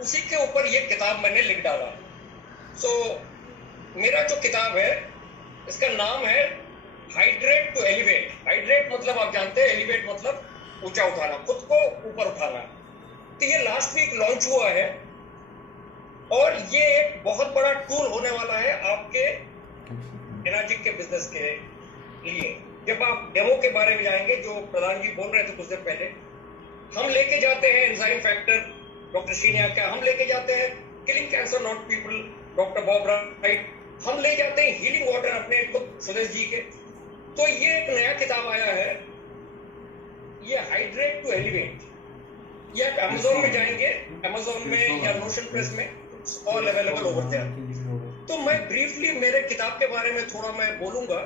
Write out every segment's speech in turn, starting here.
उसी के ऊपर ये किताब मैंने लिख डाला। सो मेरा जो किताब है इसका नाम है हाइड्रेट टू एलिवेट। हाइड्रेट मतलब आप जानते हैं, एलिवेट मतलब ऊंचा उठाना, खुद को ऊपर उठाना। तो ये लास्ट वीक लॉन्च हुआ है और ये एक बहुत बड़ा टूल होने वाला है आपके एनर्जिक के बिजनेस के लिए। जब आप डेमो के बारे में जाएंगे, जो प्रधान जी बोल रहे थे कुछ देर पहले, हम लेके जाते हैं एंजाइम फैक्टर डॉक्टर श्रीनिया का, हम लेके जाते हैं killing cancer not people doctor Bob right, हम ले जाते हैं हीलिंग वाटर अपने खुद सुदेश जी के। तो ये एक नया किताब आया है, ये हाइड्रेट टू एलिवेट। ये आप अमेजोन में जाएंगे, अमेजोन में या नोशन प्रेस में, ऑल अवेलेबल ओवर देयर। तो मैं ब्रीफली मेरे किताब के बारे में थोड़ा मैं बोलूंगा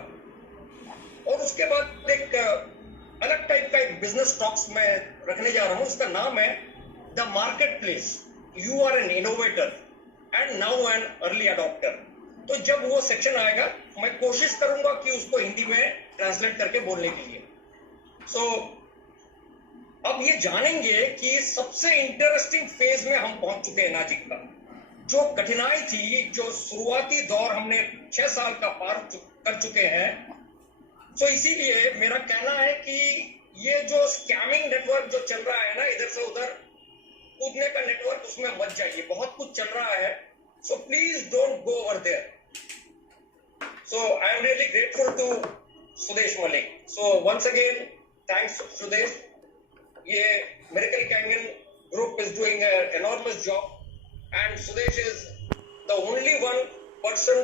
और उसके बाद एक अलग टाइप का एक बिजनेस टॉक्स मैं रखने जा रहा हूं। उसका नाम है the market place, you are an innovator and now an early adopter. तो जब वो सेक्शन आएगा मैं कोशिश करूंगा कि उसको हिंदी में ट्रांसलेट करके बोलने के लिए। सो अब ये जानेंगे कि सबसे इंटरेस्टिंग फेज में हम पहुंच चुके हैं नाजिक का। जो कठिनाई थी, जो शुरुआती दौर हमने 6 साल का पार कर चुके हैं। तो इसीलिए मेरा कहना है कि ये जो स्कैमिंग नेटवर्क जो चल रहा है ना, इधर से उधर कूदने का नेटवर्क, उसमें मत जाइए। बहुत कुछ चल रहा है, so please don't go over there. So I am really grateful to Sudesh Malik. So once again thanks Sudesh. ये miracle canyon group is doing an enormous job and Sudesh is the only one person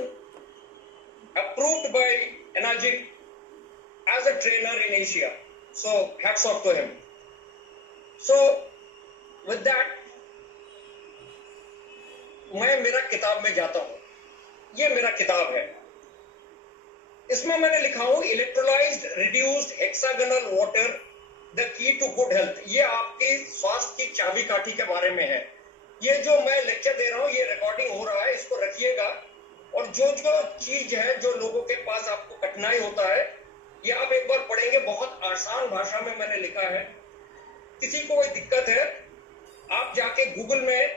approved by Energic as a trainer in Asia. So hats off to him. So with that, मैं मेरा किताब में जाता हूं। ये मेरा किताब है, इसमें मैंने लिखा हूं electrolysed reduced hexagonal water the key to good health. ये आपके स्वास्थ्य की चाबी काठी के बारे में है। ये जो मैं लेक्चर दे रहा हूँ, ये रिकॉर्डिंग हो रहा है, इसको रखिएगा। और जो जो चीज है, जो लोगों के पास आपको कठिनाई होता है, ये आप एक बार पढ़ेंगे। बहुत आसान भाषा में मैंने लिखा है। किसी को कोई दिक्कत है, आप जाके गूगल में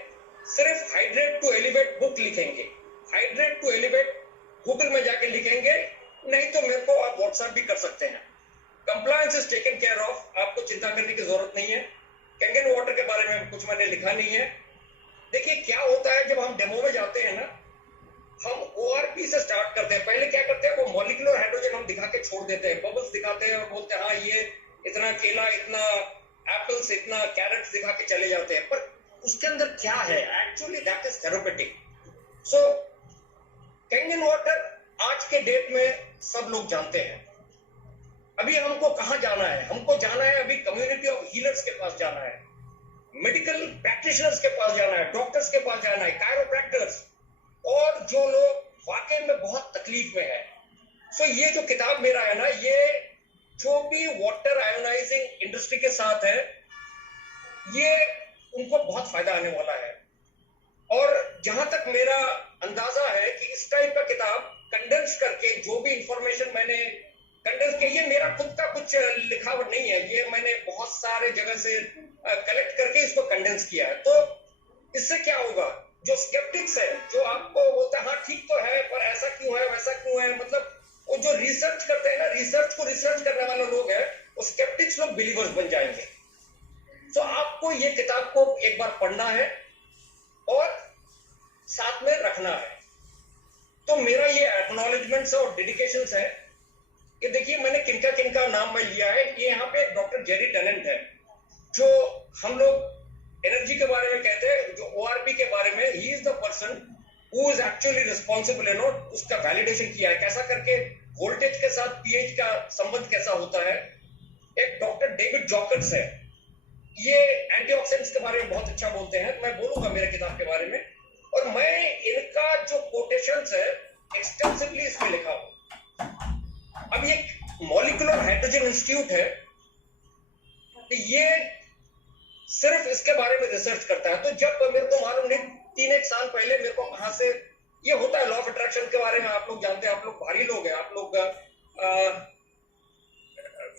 सिर्फ हाइड्रेट टू एलिवेट बुक लिखेंगे, हाइड्रेट टू एलिवेट गूगल में जाके लिखेंगे, नहीं तो मेरे को आप व्हाट्सएप भी कर सकते हैं। Compliance is taken care of, आपको चिंता करने की जरूरत नहीं है। कैंगन वाटर के बारे में कुछ मैंने लिखा नहीं है। देखिए क्या होता है, जब हम डेमो में जाते हैं ना, हम ओआरपी से स्टार्ट करते हैं। पहले क्या करते हैं, वो मॉलिक्यूलर हाइड्रोजन हम दिखा के छोड़ देते हैं, बबल्स दिखाते हैं और बोलते हैं हाँ ये इतना केला, इतना एप्पल्स, इतना कैरेट्स दिखा के चले जाते हैं। पर उसके अंदर क्या है actually, that is therapeutic. So Kangen water आज के डेट में सब लोग जानते हैं। अभी हमको कहाँ जाना है? हमको जाना है अभी कम्युनिटी ऑफ हीलर्स के पास जाना है, मेडिकल प्रैक्टिशनर्स के पास जाना है, डॉक्टर्स के पास जाना है, कायरोप्रैक्टर्स, और जो लोग वाकई में बहुत तकलीफ में है। सो ये जो किताब मेरा है ना, ये जो भी वाटर आयोनाइजिंग इंडस्ट्री के साथ है, ये उनको बहुत फायदा आने वाला है। और जहां तक मेरा अंदाजा है कि इस टाइप का किताब कंडेंस करके, जो भी इंफॉर्मेशन मैंने कंडेंस किया, ये मेरा खुद का कुछ लिखावट नहीं है, ये मैंने बहुत सारे जगह से कलेक्ट करके इसको कंडेंस किया है। तो इससे क्या होगा, जो स्केप्टिक्स है, जो आपको बोलता है हाँ ठीक तो है पर ऐसा क्यों है, वैसा क्यों है, मतलब वो जो रिसर्च करते हैं ना, रिसर्च को रिसर्च करने वाले लोग हैं, वो स्केप्टिक्स लोग बिलीवर्स बन जाएंगे। तो आपको ये किताब को एक बार पढ़ना है और साथ में रखना है। तो मेरा ये एक्नॉलेजमेंट्स और डेडिकेशंस है कि देखिए मैंने किनका किनका नाम मैं लिया है। ये यहाँ पे डॉक्टर जेरी टेनेंट है, जो हम लोग एनर्जी के बारे में कहते हैं, जो ओआरपी के बारे में, he is the person who is actually responsible, you know, उसका वैलिडेशन किया है, कैसा करके वोल्टेज के साथ पीएच का संबंध कैसा होता है। एक डॉक्टर डेविड जॉकर्स है, ये एंटीऑक्सीडेंट्स के बारे में बहुत अच्छा बोलते हैं। मैं बोलूंगा मेरे किताब के बारे में, और मैं इनका जो कोटेशंस है एक्सटेंसिवली इसमें लिखा हूं। अब ये मॉलिक्यूलर हाइड्रोजन इंस्टीट्यूट है, तो ये सिर्फ इसके बारे में रिसर्च करता है। तो जब मेरे को मालूम नहीं, 3-1 साल पहले मेरे को कहां से ये होता है, लॉ ऑफ अट्रैक्शन के बारे में आप लोग जानते हैं, आप लोग भारी लोग हैं, आप लोग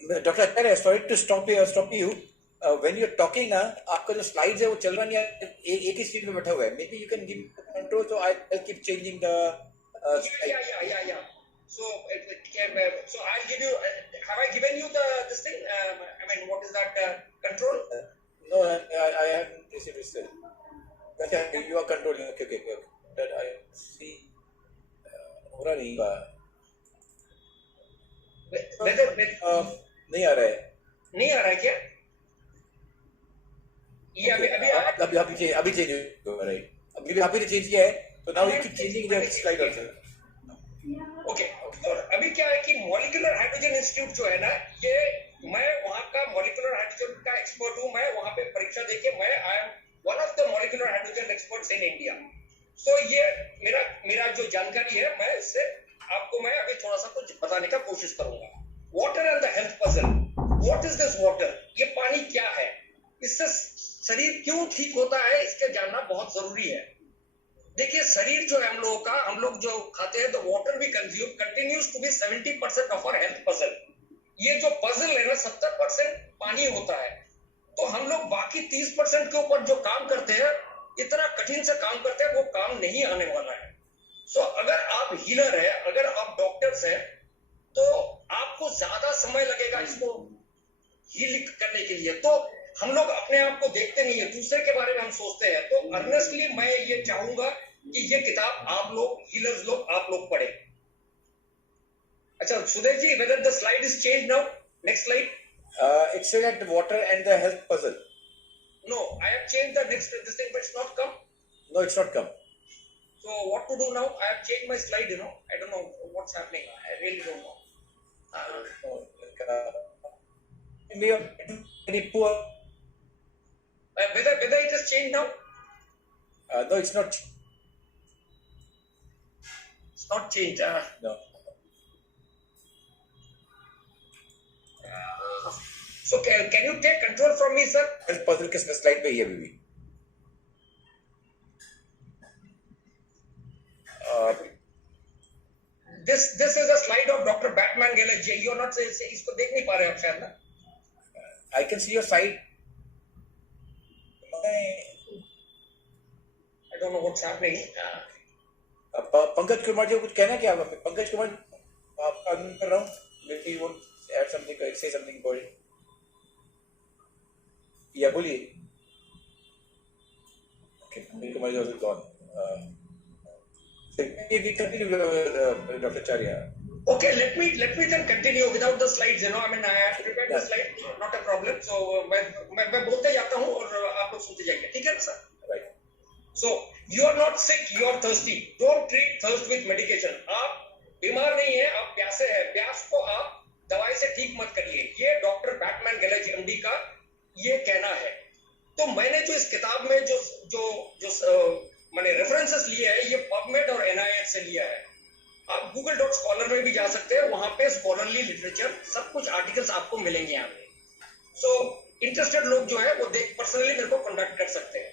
Dr. Acharya, sorry to stop you. When you are talking ना, आपका जो स्लाइड्स है वो चल रहा नहीं है, एक ही स्क्रीन पे बैठा हुआ है. May be you can give control, so I will keep changing the slide. Yeah. So I'll give you. Have I given you this thing? I mean, what is that control? No, I haven't received it still. Okay, you are controlling. Okay. That I see. हो रहा नहीं. नहीं आ रहा है. नहीं आ रहा है क्या? ये अभी चेंज हो रहा है. अभी चेंज किया है, तो now you keep changing the slide also. Okay. और अभी क्या है कि मॉलिक्यूलर हाइड्रोजन इंस्टीट्यूट जो है ना, ये मैं वहां का मॉलिक्यूलर हाइड्रोजन का एक्सपर्ट हूं. मैं वहां पे परीक्षा देके मैं I am one of the molecular hydrogen experts in India. So ये मेरा जो जानकारी है, मैं इससे आपको मैं अभी थोड़ा सा कुछ बताने का कोशिश करूंगा. Water and the health puzzle. What is this water? ये पानी क्या है? इससे शरीर क्यों ठीक होता है, इसके जानना बहुत जरूरी है. देखिए, शरीर जो है हम लोग जो खाते हैं, तो वाटर भी consume continues to be 70% of our health puzzle. ये जो पजल है ना, 70% पानी होता है. तो हम लोग बाकी 30% के ऊपर जो काम करते हैं, इतना कठिन से काम करते हैं, वो काम नहीं आने वाला है. सो अगर आप हीलर है, अगर आप डॉक्टर्स है, तो आपको ज्यादा समय लगेगा इसको हील करने के लिए. तो हम लोग अपने आप को देखते नहीं है, दूसरे के बारे में हम सोचते हैं. तो अर्नेस्टली मैं ये चाहूंगा कि ये किताब आप लोग हीलर्स लोग आप लोग पढ़े. अच्छा Sudesh ji, whether the slide is changed now? Next slide. It says that water and the health puzzle. No, I have changed the next this thing, but it's not come. No, it's not come. So what to do now? I have changed my slide. I don't know what's happening. I really don't know. We are very poor. Whether it has changed now? No, it's not. It's not changed. No. So can you take control from me, sir? Health puzzle के slide पे ही है अभी भी. This is a slide of Dr. Batman Gallagher. You are not इसको देख नहीं पा रहे आप शायद ना? I can see your side. I don't know what's happening. Pankaj Kumar ji को कुछ कहना क्या? पंकज कुमार, आप अनम्यूट कर रहा हूँ. Maybe you want to add something, say something about it. या बोलिए. Okay, Pankaj Kumar ji also gone. We continue, Dr. Acharya. Okay, let me then continue without the slides. I mean, I have prepared the slide, not a problem. So मैं बोलते जाता हूँ और आप लोग सुनते जाएंगे, ठीक है sir? Right. So you are not sick, you are thirsty. Don't treat thirst with medication. आप बीमार नहीं है, आप प्यासे हैं. प्यास को आप दवाई से ठीक मत करिए. ये डॉक्टर बैटमैन गैलेज एमडी का ये कहना है. तो मैंने जो इस किताब में जो मैंने रेफरेंसेस लिए है, ये पबमेड और NIH से लिया है. आप google.scholar में भी जा सकते हैं, वहां पे स्कॉलरली लिटरेचर सब कुछ आर्टिकल्स आपको मिलेंगे यहाँ पे. सो इंटरेस्टेड लोग जो है वो पर्सनली मेरे को कॉन्टेक्ट कर सकते हैं.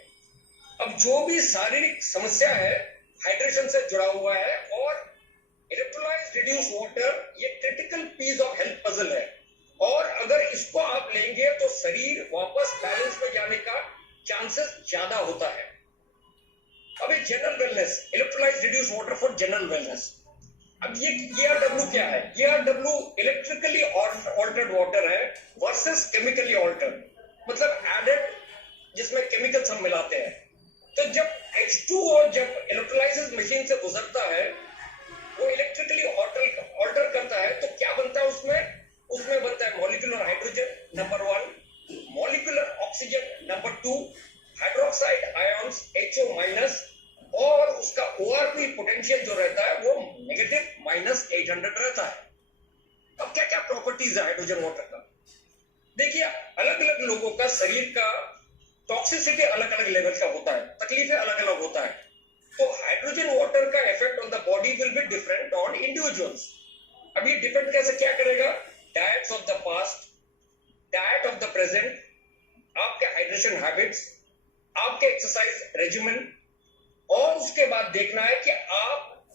अब जो भी शारीरिक समस्या है, हाइड्रेशन से जुड़ा हुआ है, और इलेक्ट्रोलाइज्ड रिड्यूस वाटर, ये critical piece of health puzzle है. और अगर इसको आप लेंगे तो शरीर वापस बैलेंस में जाने का चांसेस ज्यादा होता है. अभी general wellness, electrolysed reduce water for general wellness. अब ये ERW क्या है? ERW इलेक्ट्रिकली ऑल्टर्ड वाटर है वर्सेस केमिकली ऑल्टर्ड, मतलब एडेड, जिसमें केमिकल्स हम मिलाते हैं. तो जब H2O जब इलेक्ट्रोलाइसिस मशीन से गुजरता है, वो इलेक्ट्रिकली ऑल्टर करता है, तो क्या बनता है उसमें बनता है molecular hydrogen number 1, molecular oxygen number 2, hydroxide ions HO- और उसका ORP पोटेंशियल जो रहता है वो नेगेटिव -800 रहता है. अब क्या क्या प्रॉपर्टीज है हाइड्रोजन वाटर का? देखिए, अलग अलग लोगों का शरीर का टॉक्सिसिटी अलग अलग लेवल का होता है, तकलीफें अलग अलग होता है. तो हाइड्रोजन वाटर का effect on the body will be different on individuals. अब ये डिपेंड कैसे क्या करेगा? Diets of the past, diet of the present, आपके हाइड्रेशन हैबिट्स, आपके एक्सरसाइज रेजिमेंट, और उसके बाद देखना है कि आप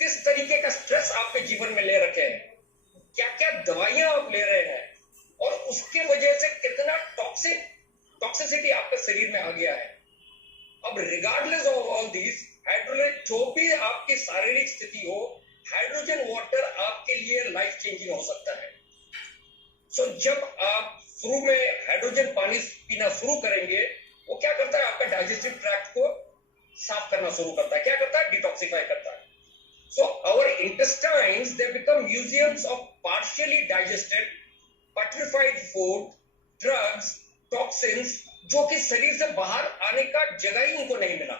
किस तरीके का स्ट्रेस आपके जीवन में ले रखे हैं, क्या क्या दवाइयां आप ले रहे हैं, और उसके वजह से कितना टॉक्सिसिटी आपके शरीर में आ गया है। अब regardless of all this, hydrogen जो भी आपकी शारीरिक स्थिति हो, हाइड्रोजन वाटर आपके लिए लाइफ चेंजिंग हो सकता है। सो जब आप शुरू में हाइड्रोजन पानी पीना शुरू करेंगे, वो क्या करता है, आपका डाइजेस्टिव ट्रैक्ट को साफ करना शुरू करता है। क्या करता है, डिटॉक्सिफाई करता है। So our intestines they become museums of partially digested petrified food, drugs, toxins, जो कि शरीर से बाहर आने का जगह ही उनको नहीं मिला।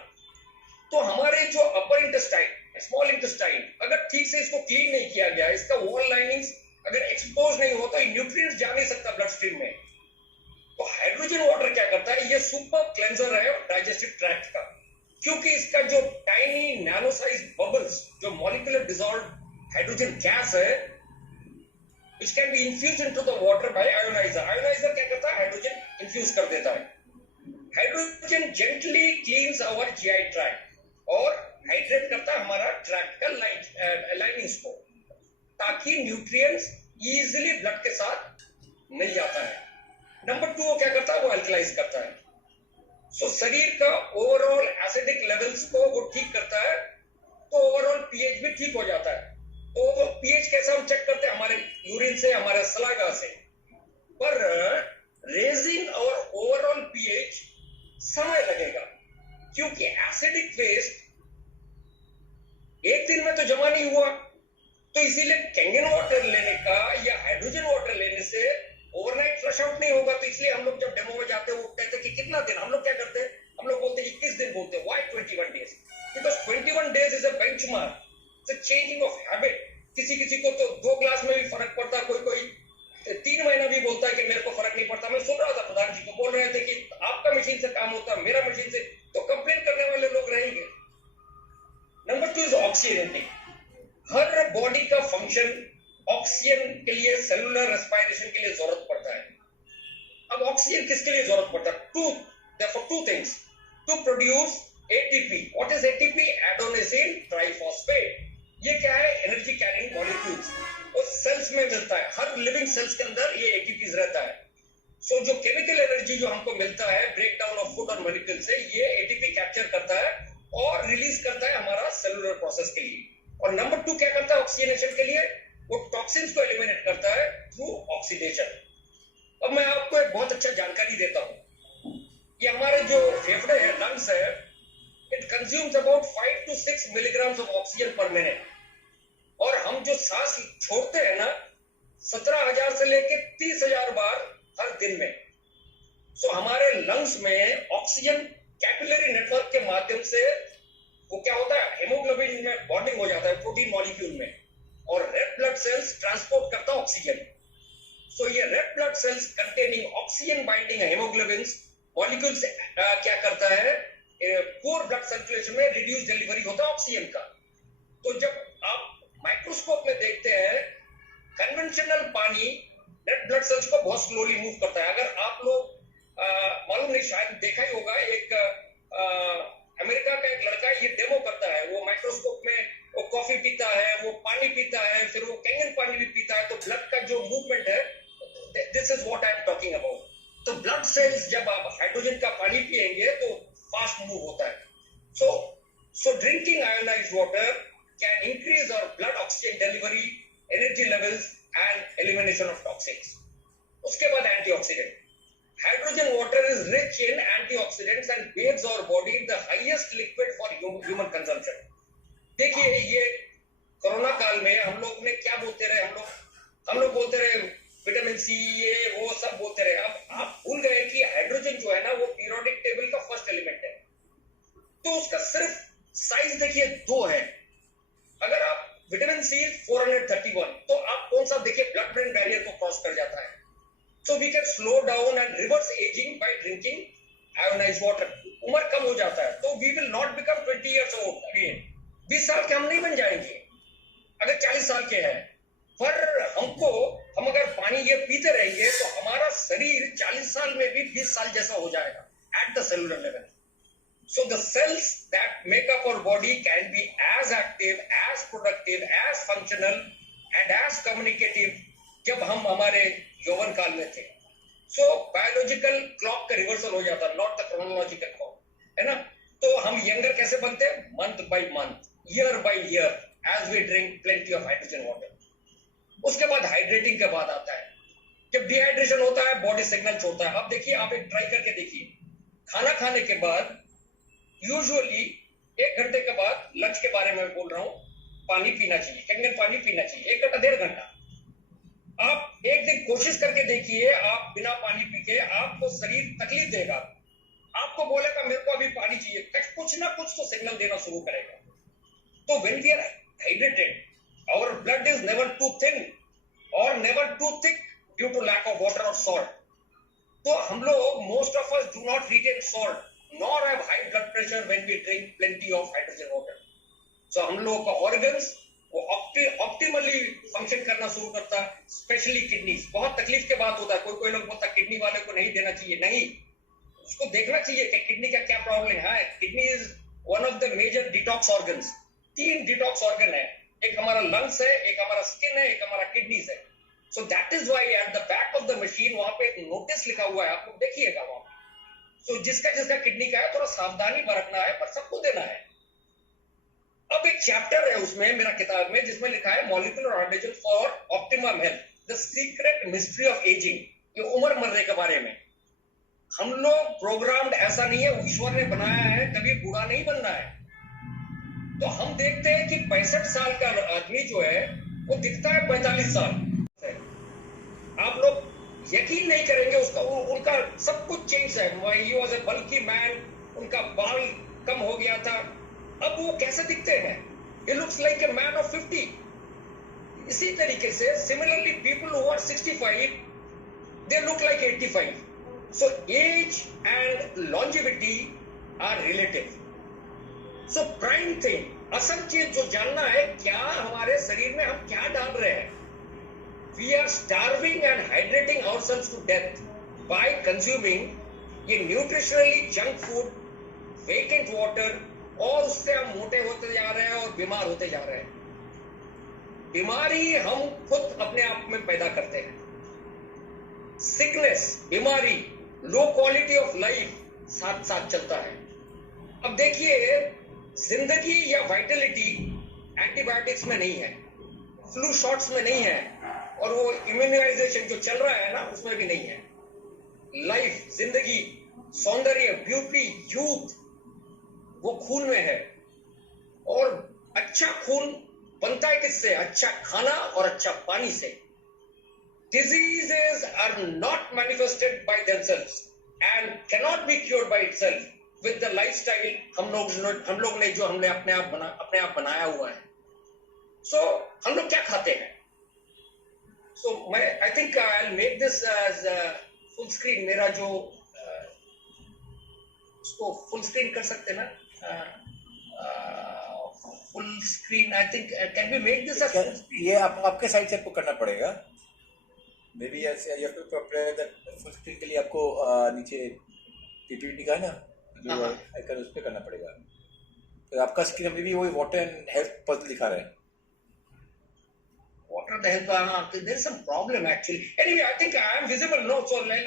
तो हमारे जो अपर इंटेस्टाइन, स्मॉल इंटेस्टाइन, अगर ठीक से इसको क्लीन नहीं किया गया, इसका वॉल लाइनिंग्स अगर एक्सपोज नहीं हो, तो न्यूट्रिएंट्स जा नहीं सकता ब्लड स्ट्रीम में। तो हाइड्रोजन वाटर क्या करता है, ये सुपर क्लेंजर है डाइजेस्टिव ट्रैक्ट का, क्योंकि इसका जो टाइनी नैनो साइज बबल्स, जो मॉलिक्यूलर डिसॉल्व हाइड्रोजन गैस है, which can be infused into the water by ionizer. Ionizer क्या करता है, हाइड्रोजन इन्फ्यूज कर देता है। Hydrogen gently cleanse our GI tract और हाइड्रेट करता है हमारा ट्रैक्ट का लाइनिंग्स को, ताकि न्यूट्रिएंट्स इजीली ब्लड के साथ मिल जाता है। नंबर 2 वो क्या करता है, वो अल्कलाइज करता है। सो शरीर का ओवरऑल एसिडिक लेवल्स को वो ठीक करता है, तो ओवरऑल पीएच भी ठीक हो जाता है। तो वो पीएच कैसा हम चेक करते हैं, हमारे यूरिन से, हमारे सलाइवा से। पर रेजिंग और ओवरऑल पीएच समय लगेगा, क्योंकि एसिडिक वेस्ट एक दिन में तो जमा नहीं हुआ। तो इसीलिए कैंगन वाटर लेने का या हाइड्रोजन वाटर लेने से ओवरनाइट फ्लश आउट नहीं होगा। तो इसलिए हम लोग जब डेमो में जाते हैं, वो कहते हैं कि कितना दिन, हम लोग क्या करते हैं, हम लोग बोलते हैं 21 दिन बोलते हैं। Why 21 days? Because 21 days is a benchmark, it's a changing of habit. किसी को तो 2 ग्लास में भी फर्क पड़ता है, कोई 3 महीना भी बोलता है कि मेरे को फर्क नहीं पड़ता। मैं सुन रहा था प्रधान जी को बोल रहे थे कि आपका मशीन से काम होता है, मेरा मशीन से, तो कंप्लेन करने वाले लोग रहेंगे। Number 2 is oxygen. Her body का फंक्शन ऑक्सीजन के लिए, सेलुलर रेस्पिरेशन के लिए जरूरत पड़ता है। अब ऑक्सीजन किसके लिए जरूरत पड़ता है? therefore two things to produce ATP. What is ATP? Adenosine triphosphate. ये क्या है? Energy carrying molecules. और सेल्स में मिलता है, हर लिविंग सेल्स के अंदर ये ATP रहता है। सो जो केमिकल एनर्जी जो हमको मिलता है ब्रेक डाउन ऑफ फूड और मॉलिक्यूल से, ये ATP कैप्चर करता है और रिलीज करता है हमारा सेलुलर प्रोसेस के लिए। और नंबर 2 क्या करता है ऑक्सीजनेशन के लिए? वो टॉक्सिन्स को एलिमिनेट करता है थ्रू ऑक्सीडेशन। अब मैं आपको एक बहुत अच्छा जानकारी देता हूं। ये हमारे जो फेफड़े है, लंग्स है, it consumes about 5 to 6 milligrams of oxygen पर मिनट। और हम जो सांस छोड़ते हैं ना, 17,000 से लेके 30,000 बार हर दिन में। सो हमारे लंग्स में ऑक्सीजन कैपिलरी नेटवर्क के माध्यम से वो क्या होता है, हेमोग्लोबिन में बॉन्डिंग हो जाता है प्रोटीन मॉलिक्यूल में, और रेड ब्लड सेल्स ट्रांसपोर्ट करता है ऑक्सीजन। सो ये red blood cells containing oxygen binding haemoglobin molecules क्या करता है, पुअर ब्लड सर्कुलेशन में रिड्यूस डिलीवरी होता है ऑक्सीजन का। तो जब आप माइक्रोस्कोप में देखते हैं, कन्वेंशनल पानी रेड ब्लड सेल्स को बहुत स्लोली मूव करता है। अगर आप लोग मालूम नहीं, शायद देखा ही होगा, एक अमेरिका का एक लड़का ये डेमो करता है, वो माइक्रोस्कोप में वो कॉफी पीता है, वो पानी पीता है, फिर वो कैंगन पानी भी पीता है। तो ब्लड का जो मूवमेंट है, this is what I am talking about. तो ब्लड सेल्स जब आप हाइड्रोजन का पानी पिएंगे तो फास्ट मूव होता है। सो drinking ionised water can increase our blood oxygen delivery, energy levels and elimination of toxins. उसके बाद antioxidant. Hydrogen water is rich in antioxidants and bathes our body in the highest liquid for human consumption. देखिए, ये corona काल में हम लोग ने क्या बोलते रहे, हम लोग बोलते रहे विटामिन सी, ये वो सब बोलते रहे। अब आप भूल गए कि हाइड्रोजन जो है ना, वो पीरियोडिक टेबल का फर्स्ट एलिमेंट है। तो उसका सिर्फ साइज देखिए 2 है। अगर आप विटामिन सी 431, तो आप कौन सा देखिए ब्लड ब्रेन बैरियर को क्रॉस कर जाता है। So we can slow down and reverse ageing by drinking ionised water. उम्र कम हो जाता है, तो we will not become 20 years old again. 20 साल के हम नहीं बन जाएंगे अगर 40 साल के हैं। पर हम अगर पानी ये पीते रहेंगे तो हमारा शरीर 40 साल में भी 20 साल जैसा हो जाएगा at the cellular level. So the cells that make up our body can be as active, as productive, as functional, and as communicative जब हम हमारे यौवन काल में थे। सो बायोलॉजिकल क्लॉक का रिवर्सल हो जाता, नॉट द क्रोनोलॉजिकल क्लॉक, है ना। तो हम यंगर कैसे बनते हैं? Month by month, year by year, as we drink plenty of hydrogen water. उसके बाद हाइड्रेटिंग के बाद आता है, जब डिहाइड्रेशन होता है बॉडी सिग्नल छोड़ता है। अब देखिए, आप एक ट्राई करके देखिए, खाना खाने के बाद यूजुअली 1 घंटे के बाद, लंच के बारे में बोल रहा हूं, पानी पीना चाहिए, कैंगन पानी पीना चाहिए, 1 घंटा 1.5 घंटा। आप एक दिन कोशिश करके देखिए, आप बिना पानी पी के, आपको शरीर तकलीफ देगा, आपको बोलेगा मेरे को अभी पानी चाहिए, कुछ ना कुछ तो सिग्नल देना शुरू करेगा। तो when we are hydrated, our blood is never too thin और never too thick due to lack of water और सॉल्ट। तो हम लोग, most of us do not retain salt nor have high blood pressure when we drink plenty of hydrogen water. So हम लोगों का organs वो optimally function करना शुरू करता है, स्पेशली किडनीज। बहुत तकलीफ के बात होता है, कोई कोई लोग बोलता है किडनी वाले को नहीं देना चाहिए, नहीं, उसको देखना चाहिए कि किडनी का क्या प्रॉब्लम है। Kidney is one of the major detox organs. 3 detox organ है, एक हमारा लंग्स है, एक हमारा स्किन है, एक हमारा किडनीज है। So that is why at the back of the machine वहां पे एक नोटिस लिखा हुआ है, आप लोग देखिएगा वहां पे। सो जिसका जिसका किडनी का है थोड़ा सावधानी बरतना है, पर सबको देना है। अब एक चैप्टर है उसमें, मेरा किताब में, जिसमें लिखा है molecular hydrogen for optimum health, the secret mystery of ageing. ये उम्र मरने के बारे में। हम लोग प्रोग्राम्ड ऐसा नहीं है, ईश्वर ने बनाया है, कभी बूढ़ा नहीं बनना है। तो हम देखते हैं कि 65 साल का आदमी जो है वो दिखता है 45 साल। आप लोग यकीन नहीं करेंगे, उसका उनका सब कुछ चेंज है। He was a bulky man, उनका बाल कम हो गया था, अब वो कैसे दिखते हैं? He looks like a man of 50। इसी तरीके से similarly people who are 65 they look like 85। So age and longevity are relative। So prime thing, असल चीज जो जानना है, क्या हमारे शरीर में हम क्या डाल रहे हैं। We are starving and hydrating ourselves to death by consuming ये nutritionally junk food, vacant water, और उससे हम मोटे होते जा रहे हैं और बीमार होते जा रहे हैं। बीमारी हम खुद अपने आप में पैदा करते हैं। सिकनेस, बीमारी, लो क्वालिटी ऑफ लाइफ साथ साथ चलता है। अब देखिए, जिंदगी या वाइटलिटी एंटीबायोटिक्स में नहीं है, फ्लू शॉट्स में नहीं है, और वो इम्यूनाइजेशन जो चल रहा है ना, उसमें भी नहीं है। लाइफ, जिंदगी, सौंदर्य, ब्यूटी, यूथ, वो खून में है। और अच्छा खून बनता है किससे? अच्छा खाना और अच्छा पानी से। Diseases are not manifested by themselves and cannot be cured by itself with the lifestyle हम लोग ने जो हमने अपने आप बनाया हुआ है। So हम लोग क्या खाते हैं? So I think I'll make this as full screen। मेरा जो उसको फुल स्क्रीन कर सकते हैं ना, full screen. I think can we make this ये आपके साइड से आपको करना पड़ेगा। Maybe you have to prepare that full screen के लिए आपको नीचे पीपीटी का है ना, जो आइकन उस पे करना पड़ेगा। तो आपका स्क्रीन अभी भी वही वाटर एंड हेल्थ पजल दिखा रहा है। Water the health, there is some problem actually. Anyway, I think I am visible, no? So let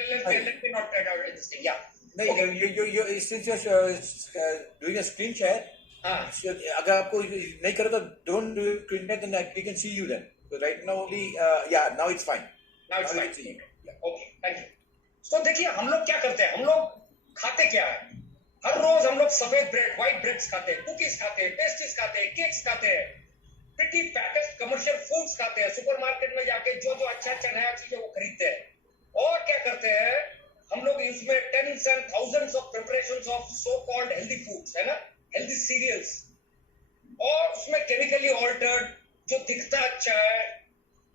me not this thing. Yeah. नहीं, okay. Since you're doing a screen share, अगर आपको नहीं करे तो don't do screen share, then we can see you then. So right now only, yeah, now it's fine. Now it's fine. Okay, thank you. So देखिए, हम लोग क्या करते हैं? हम लोग खाते क्या है? हर रोज हम लोग सफेद ब्रेड, व्हाइट ब्रेड्स खाते हैं, कुकीज खाते हैं, पेस्ट्रीज खाते हैं, केक्स खाते हैं, प्रिटी पैकेज्ड कमर्शियल फूड्स खाते हैं, सुपरमार्केट में जाके जो जो अच्छा अच्छा नया चीज है वो खरीदते हैं। और क्या करते हैं हम लोग? इसमें tens and thousands of preparations of so called healthy foods, है ना, हेल्दी सीरियल्स, और उसमें केमिकली ऑल्टर्ड, जो दिखता अच्छा है,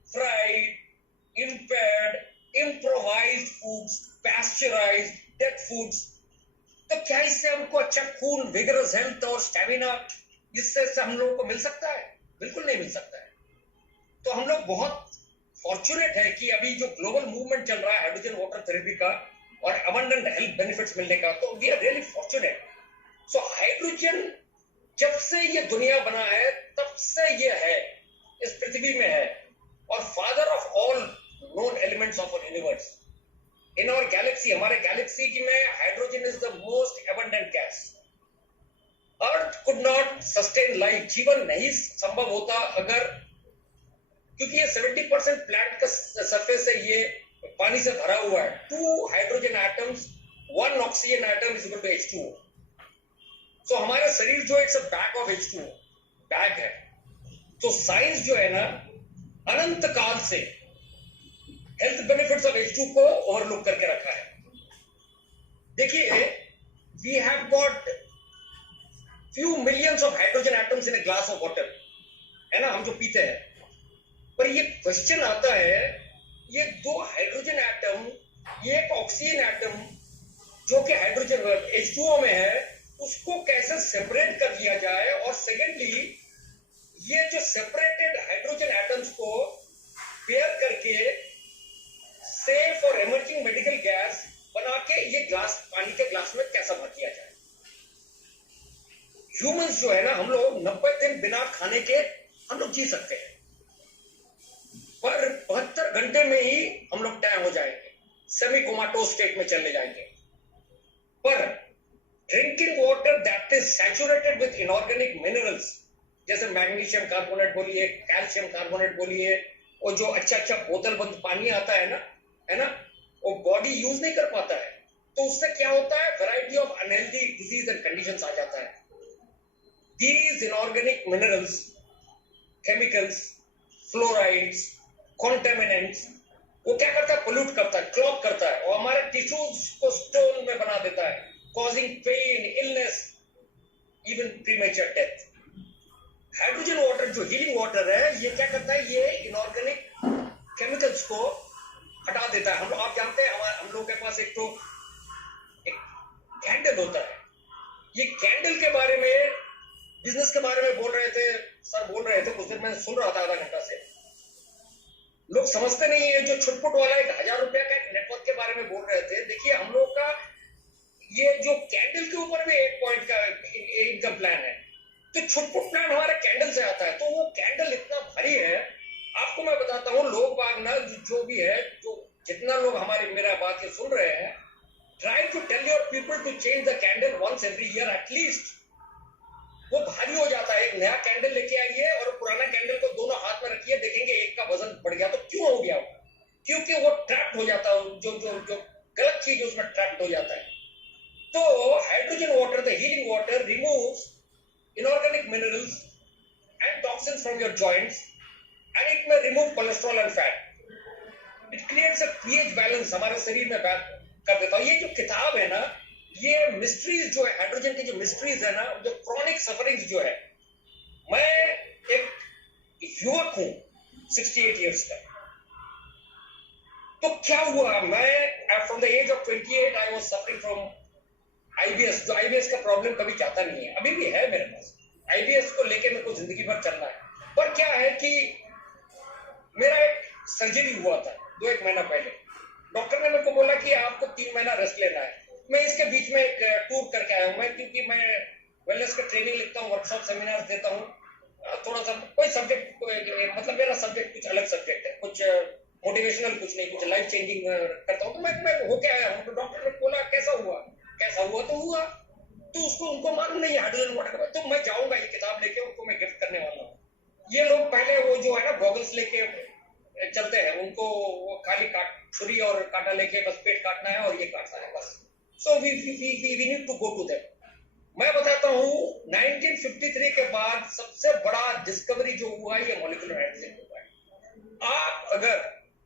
fried, impaired, improvised foods, pasteurized, dead foods. तो क्या इससे हमको अच्छा खून, विगरस हेल्थ और स्टैमिना, इससे हम लोगों को मिल सकता है? बिल्कुल नहीं मिल सकता है। तो हम लोग बहुत फॉर्चुनेट है कि अभी जो ग्लोबल मूवमेंट चल रहा है हाइड्रोजन वाटर थेरेपी का और अबंडेंट हेल्थ बेनिफिट्स मिलने का, तो we are really fortunate. So hydrogen जब से ये दुनिया बना है तब से ये है, इस पृथ्वी में है, और father of all known elements of our universe. In our galaxy, हमारे galaxy की में hydrogen is the most abundant gas. Earth could not sustain life. जीवन नहीं संभव होता अगर, क्योंकि ये 70% प्लैनेट का सरफेस है, ये पानी से भरा हुआ है. 2 hydrogen atoms, 1 oxygen atom is equal to H2O. तो हमारा शरीर जो it's a bag of H2O, bag है. तो साइंस जो है ना, अनंत काल से हेल्थ बेनिफिट्स ऑफ H2 को ओवरलुक करके रखा है. देखिए, we have got few millions of hydrogen atoms in a glass of water, है ना, हम जो पीते हैं. पर ये क्वेश्चन आता है, ये 2 हाइड्रोजन एटम, ये एक ऑक्सीजन एटम जो कि हाइड्रोजन H2O में है, उसको कैसे सेपरेट कर दिया जाए. और सेकेंडली, ये जो सेपरेटेड हाइड्रोजन एटम्स को पेयर करके सेफ और इमर्जिंग मेडिकल गैस बना के ये ग्लास, पानी के ग्लास में कैसा भर दिया जाए. ह्यूमंस जो है ना, हम लोग 90 दिन बिना खाने के हम लोग जी सकते हैं, पर 72 घंटे में ही हम लोग तय हो जाएंगे, सेमी कोमाटोज स्टेट में चले जाएंगे. पर drinking water that is saturated with inorganic minerals, जैसे मैग्नीशियम कार्बोनेट बोलिए, कैल्शियम कार्बोनेट बोलिए, और जो अच्छा बोतल बंद पानी आता है ना, वो बॉडी यूज नहीं कर पाता है. तो उससे क्या होता है, variety of unhealthy disease and conditions आ जाता है. These inorganic minerals, chemicals, fluorides, contaminants, वो क्या करता है, पोल्यूट करता है, क्लॉग करता है, और हमारे टिश्यूज को स्टोन में बना देता है, causing pain, illness, even premature death. Hydrogen water जो हीलिंग वाटर है, ये क्या करता है, ये इनऑर्गेनिक केमिकल्स को हटा देता है. आप जानते हैं, हम लोग के पास एक कैंडल होता है. ये कैंडल के बारे में, बिजनेस के बारे में बोल रहे थे सर, बोल रहे थे कुछ देर, मैं सुन रहा था आधा घंटा से. लोग समझते नहीं है, जो छुटपुट वाला 1000 रुपया का नेटवर्क के बारे में बोल रहे थे. देखिए, हम लोग का ये जो कैंडल के ऊपर भी 1 पॉइंट का इनकम प्लान है, तो छुटपुट प्लान हमारा कैंडल से आता है. तो वो कैंडल इतना भारी है, आपको मैं बताता हूँ, लोग बाग ना जो भी है, जो जितना लोग हमारे मेरा बात ये सुन रहे हैं, try to tell your people to change the candle once every year at least. वो भारी हो जाता है. एक नया कैंडल लेके आइए और पुराना कैंडल को दोनों हाथ में रखिए, देखेंगे एक का वजन बढ़ गया. तो क्यों हो गया? क्योंकि वो ट्रैप्ड हो जाता है, जो गलत चीज उसमें ट्रैप्ड हो जाता है. तो hydrogen water, the healing water, removes inorganic minerals and toxins from your joints, and it में remove cholesterol and fat. It creates a pH balance, हमारे शरीर में कर देता है. ये जो किताब है ना, ये मिस्ट्रीज जो है, हाइड्रोजन की जो मिस्ट्रीज है ना, जो क्रॉनिक सफरिंग्स जो है. मैं एक युवक हूं 68 इयर्स का. तो क्या हुआ, मैं from the age of 28 I was suffering from IBS. जो आईबीएस का प्रॉब्लम कभी जाता नहीं है, अभी भी है मेरे पास. आईबीएस को लेके मेरे को जिंदगी भर चलना है. पर क्या है कि मेरा एक सर्जरी हुआ था 2-1 महीना पहले. डॉक्टर ने मेरे को बोला कि आपको 3 महीना रेस्ट लेना है. मैं इसके बीच में एक टूर करके आया हूँ. मैं, क्योंकि मैं वेलनेस का ट्रेनिंग लिखता हूँ, वर्कशॉप सेमिनार देता हूँ, थोड़ा सा कोई सब्जेक्ट, मतलब मेरा सब्जेक्ट कुछ अलग सब्जेक्ट है, कुछ मोटिवेशनल, कुछ नहीं, कुछ लाइफ चेंजिंग करता हूँ. तो मैं होके आया हूँ. तो डॉक्टर ने बोला कैसा हुआ तो हुआ. तो उसको उनको मालूम नहीं है हाइड्रोजन वाटर. तो मैं जाऊंगा ये किताब लेके, उनको मैं गिफ्ट करने वाला हूँ. ये लोग पहले वो जो है ना गॉगल्स लेके चलते हैं, उनको वो खाली छुरी और कांटा लेके बस पेट काटना है और ये काटना है बस. So we need to go to them. मैं बताता हूँ, 1953 के बाद सबसे बड़ा डिस्कवरी जो हुआ है, ये मॉलिक्यूलर हाइड्रोजन हुआ है. आप अगर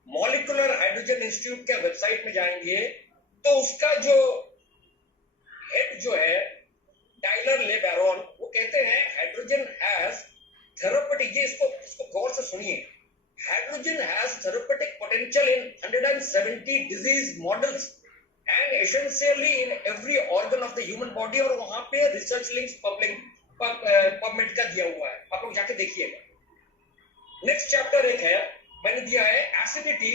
मॉलिक्यूलर हाइड्रोजन इंस्टीट्यूट के वेबसाइट में जाएंगे, तो उसका जो हेड जो है, टाइलर ले बैरोन, वो कहते हैं हाइड्रोजन हैज थेरेपेटिक, ये इसको गौर से सुनिए, hydrogen has therapeutic potential in 170 disease models and essentially in every organ of the human body. और वहां पे रिसर्च लिंक्स पबमेड का दिया हुआ है, आप लोग जाके देखिएगा. नेक्स्ट चैप्टर एक है, मैंने दिया है, acidity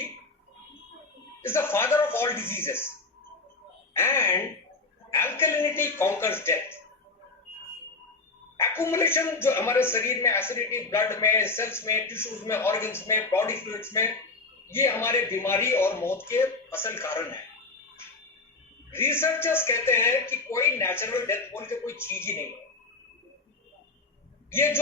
is the father of all diseases and alkalinity conquers death. Accumulation जो हमारे शरीर में एसिडिटी, ब्लड में, सेल्स में, टिश्यूज में, ऑर्गन्स में, बॉडी फ्लूइड्स में, ये हमारे बीमारी और मौत के असल कारण है। रिसर्चर्स कहते हैं कि कोई नेचुरल डेथ बोल के कोई चीज ही नहीं है। ये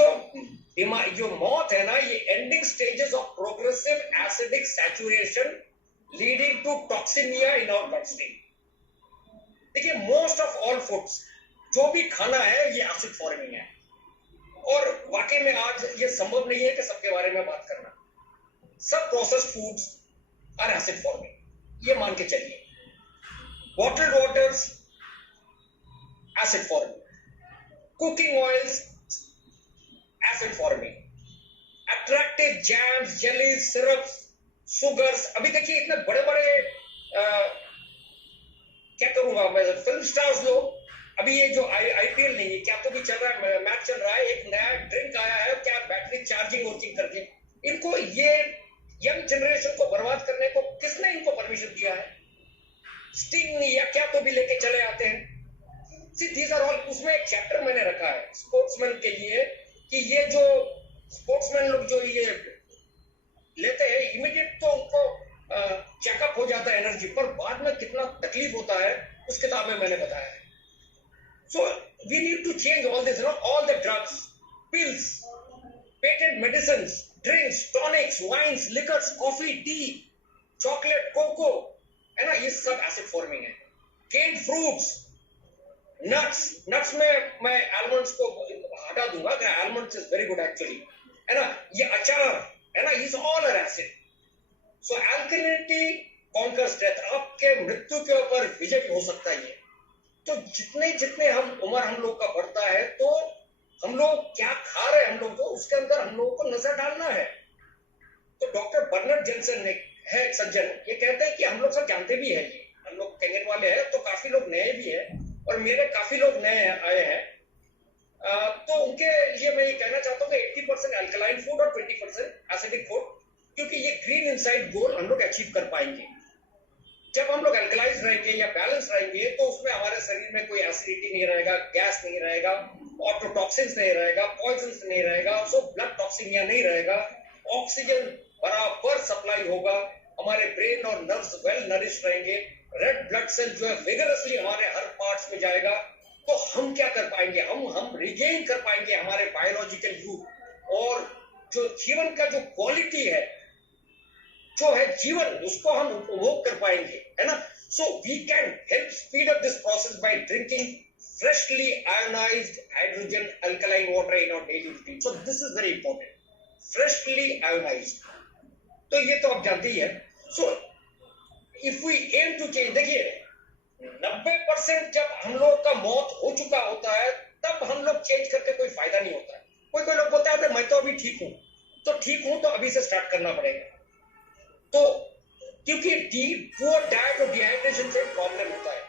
जो मौत है ना, ये ending stages of progressive acidic saturation leading to toxemia in our blood stream. देखिए, मोस्ट ऑफ ऑल फूड्स, जो भी खाना है, ये एसिड फॉर्मिंग है। और वाकई में आज ये संभव नहीं है कि सबके बारे में बात करना। सब processed foods are acid forming, ये मान के चलिए। Bottled waters acid forming, cooking oils acid forming, attractive jams, jellies, syrups, sugars. अभी देखिए इतने बड़े बड़े क्या करूंगा मैं, फिल्म स्टार्स लोग, अभी ये जो आईपीएल नहीं है क्या, तो भी चल रहा है, मैच चल रहा है, एक नया ड्रिंक आया है क्या, बैटरी चार्जिंग वर्किंग करके। इनको, ये यंग जनरेशन को बर्बाद करने को किसने इनको परमिशन दिया है? स्टिंग या क्या तो भी लेके चले आते हैं। सी दीज आर ऑल, उसमें एक चैप्टर मैंने रखा है स्पोर्ट्समैन के लिए कि ये जो स्पोर्ट्समैन लोग जो ये लेते हैं, इमीडिएट तो उनको चेकअप हो जाता है एनर्जी, पर बाद में कितना तकलीफ होता है उस किताब में मैंने बताया है। So we need to change all this, all the drugs, pills, patent medicines, drinks, tonics, wines, liquors, coffee, tea, chocolate, cocoa, है ना, ये सब एसिड फॉर्मिंग है। canned fruits, nuts में मैं almonds को हटा दूंगा, almonds is very good actually, है ना, ये अचार है ना, is all are acid. So alkalinity conquers death, आपके मृत्यु के ऊपर विजय हो सकता है ये। तो जितने उम्र हम लोग का बढ़ता है, तो हम लोग क्या खा रहे हैं, हम लोग को उसके अंदर हम लोगों को नजर डालना है। तो डॉक्टर बर्नार्ड जेंसन ने है एक सज्जन, ये कहते हैं कि हम लोग सब जानते भी है, ये हम लोग कैंगेट वाले हैं, तो काफी लोग नए भी हैं, और मेरे काफी लोग नए आए हैं। तो उनके लिए मैं ये कहना चाहता हूँ कि 80% अल्कलाइन फूड और 20% एसिडिक फूड, क्योंकि ये ग्रीन इनसाइड गोल हम लोग अचीव कर पाएंगे। जब हम लोग अल्कलाइज रहेंगे या बैलेंस रहेंगे, तो उसमें हमारे शरीर में कोई एसिडिटी नहीं रहेगा, गैस नहीं रहेगा, ऑटोटॉक्सिन्स नहीं रहेगा, पॉइजन्स नहीं रहेगा, सो ब्लड टॉक्सिमिया नहीं रहेगा, ऑक्सीजन बराबर सप्लाई होगा, हमारे ब्रेन और नर्व्स वेल नरिश रहेंगे, रेड ब्लड सेल जो है विगरसली हमारे हर पार्ट्स में जाएगा। तो हम क्या कर पाएंगे, हम रिगेन कर पाएंगे हमारे बायोलॉजिकल यूथ, और जो जीवन का जो क्वालिटी है, जो है जीवन, उसको हम उपभोग कर पाएंगे, है ना। So we can help speed up this process by drinking freshly ionised hydrogen alkaline water in our daily routine. So this is very important, freshly ionised, तो ये तो आप जानते ही है। So if we aim to change, देखिए 90% जब हम लोग का मौत हो चुका होता है, तब हम लोग चेंज करके कोई फायदा नहीं होता है। कोई लोग बोलता है मैं तो अभी ठीक हूं, तो ठीक हूं तो अभी से स्टार्ट करना पड़ेगा। तो क्योंकि पुअर डाइट और डिहाइड्रेशन से प्रॉब्लम होता है।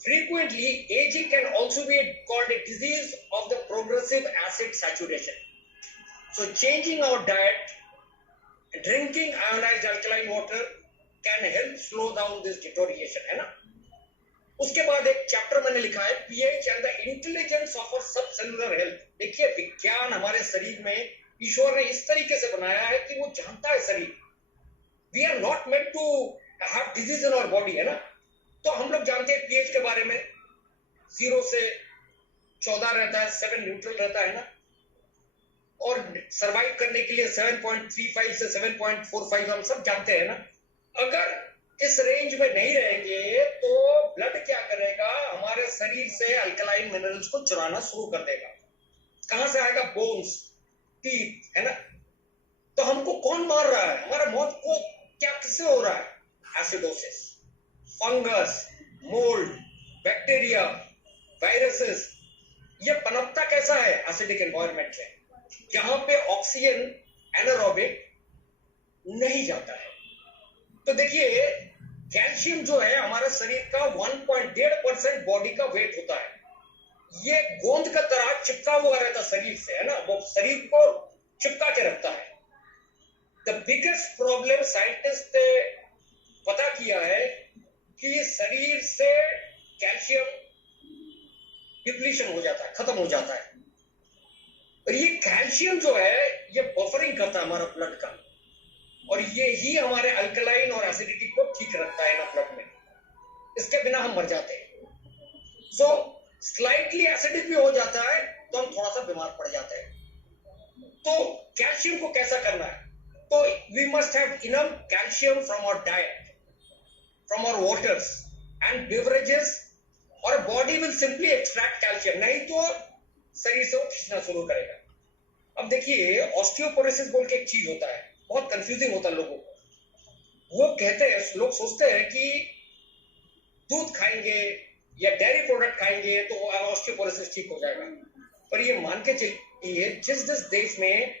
Frequently ageing can also be called a disease of the progressive acid saturation. So changing our diet, drinking ionised alkaline water can help slow down this deterioration, है ना। उसके बाद एक chapter मैंने लिखा है pH and the intelligence of our subcellular health. देखिए, विज्ञान हमारे शरीर में ईश्वर ने इस तरीके से बनाया है कि वो जानता है शरीर। We are not meant to have disease in our body, है ना। तो हम लोग जानते हैं पीएच के बारे में, 0 से 14 रहता है, 7 न्यूट्रल रहता है ना, और सरवाइव करने के लिए 7.35 से 7.45 हम सब जानते हैं ना। अगर इस रेंज में नहीं रहेंगे तो ब्लड क्या करेगा, हमारे शरीर से अल्कलाइन मिनरल्स को चुराना शुरू कर देगा। कहां से आएगा? बोन्स, टीथ, है ना। तो हमको कौन मार रहा है? हमारा मौत को क्या किससे हो रहा है? Acidosis, fungus, mould, bacteria, viruses. ये पनपता कैसा है? एसिडिक एनवायरनमेंट है, जहां पे ऑक्सीजन एनारोबिक नहीं जाता है। तो देखिए, कैल्शियम जो है हमारे शरीर का 1.1.5% बॉडी का वेट होता है। ये गोंद का तरह चिपका हुआ रहता शरीर से, है ना, वो शरीर को चिपका के रखता है। द बिगेस्ट प्रॉब्लम साइंटिस्ट ने पता किया है कि शरीर से कैल्शियम डिप्लीशन हो जाता है, खत्म हो जाता है। और ये कैल्शियम जो है ये बफरिंग करता है हमारा ब्लड का, और ये ही हमारे अल्कलाइन और एसिडिटी को ठीक रखता है ना ब्लड में। इसके बिना हम मर जाते हैं। सो स्लाइटली एसिडिक भी हो जाता है तो हम थोड़ा सा बीमार पड़ जाते हैं। तो कैल्शियम को कैसा करना है? तो we must have enough calcium from our diet, from our waters and beverages, और body will simply extract calcium, नहीं तो शरीर से वो खींचना शुरू करेगा। अब देखिए, ऑस्टियोपोरोसिस बोल के एक चीज होता है, बहुत कंफ्यूजिंग होता है लोगों को। वो कहते हैं, लोग सोचते हैं कि दूध खाएंगे या डेयरी प्रोडक्ट खाएंगे तो ऑस्टियोपोरोसिस ठीक हो जाएगा। पर ये मान के चलिए, जिस देश में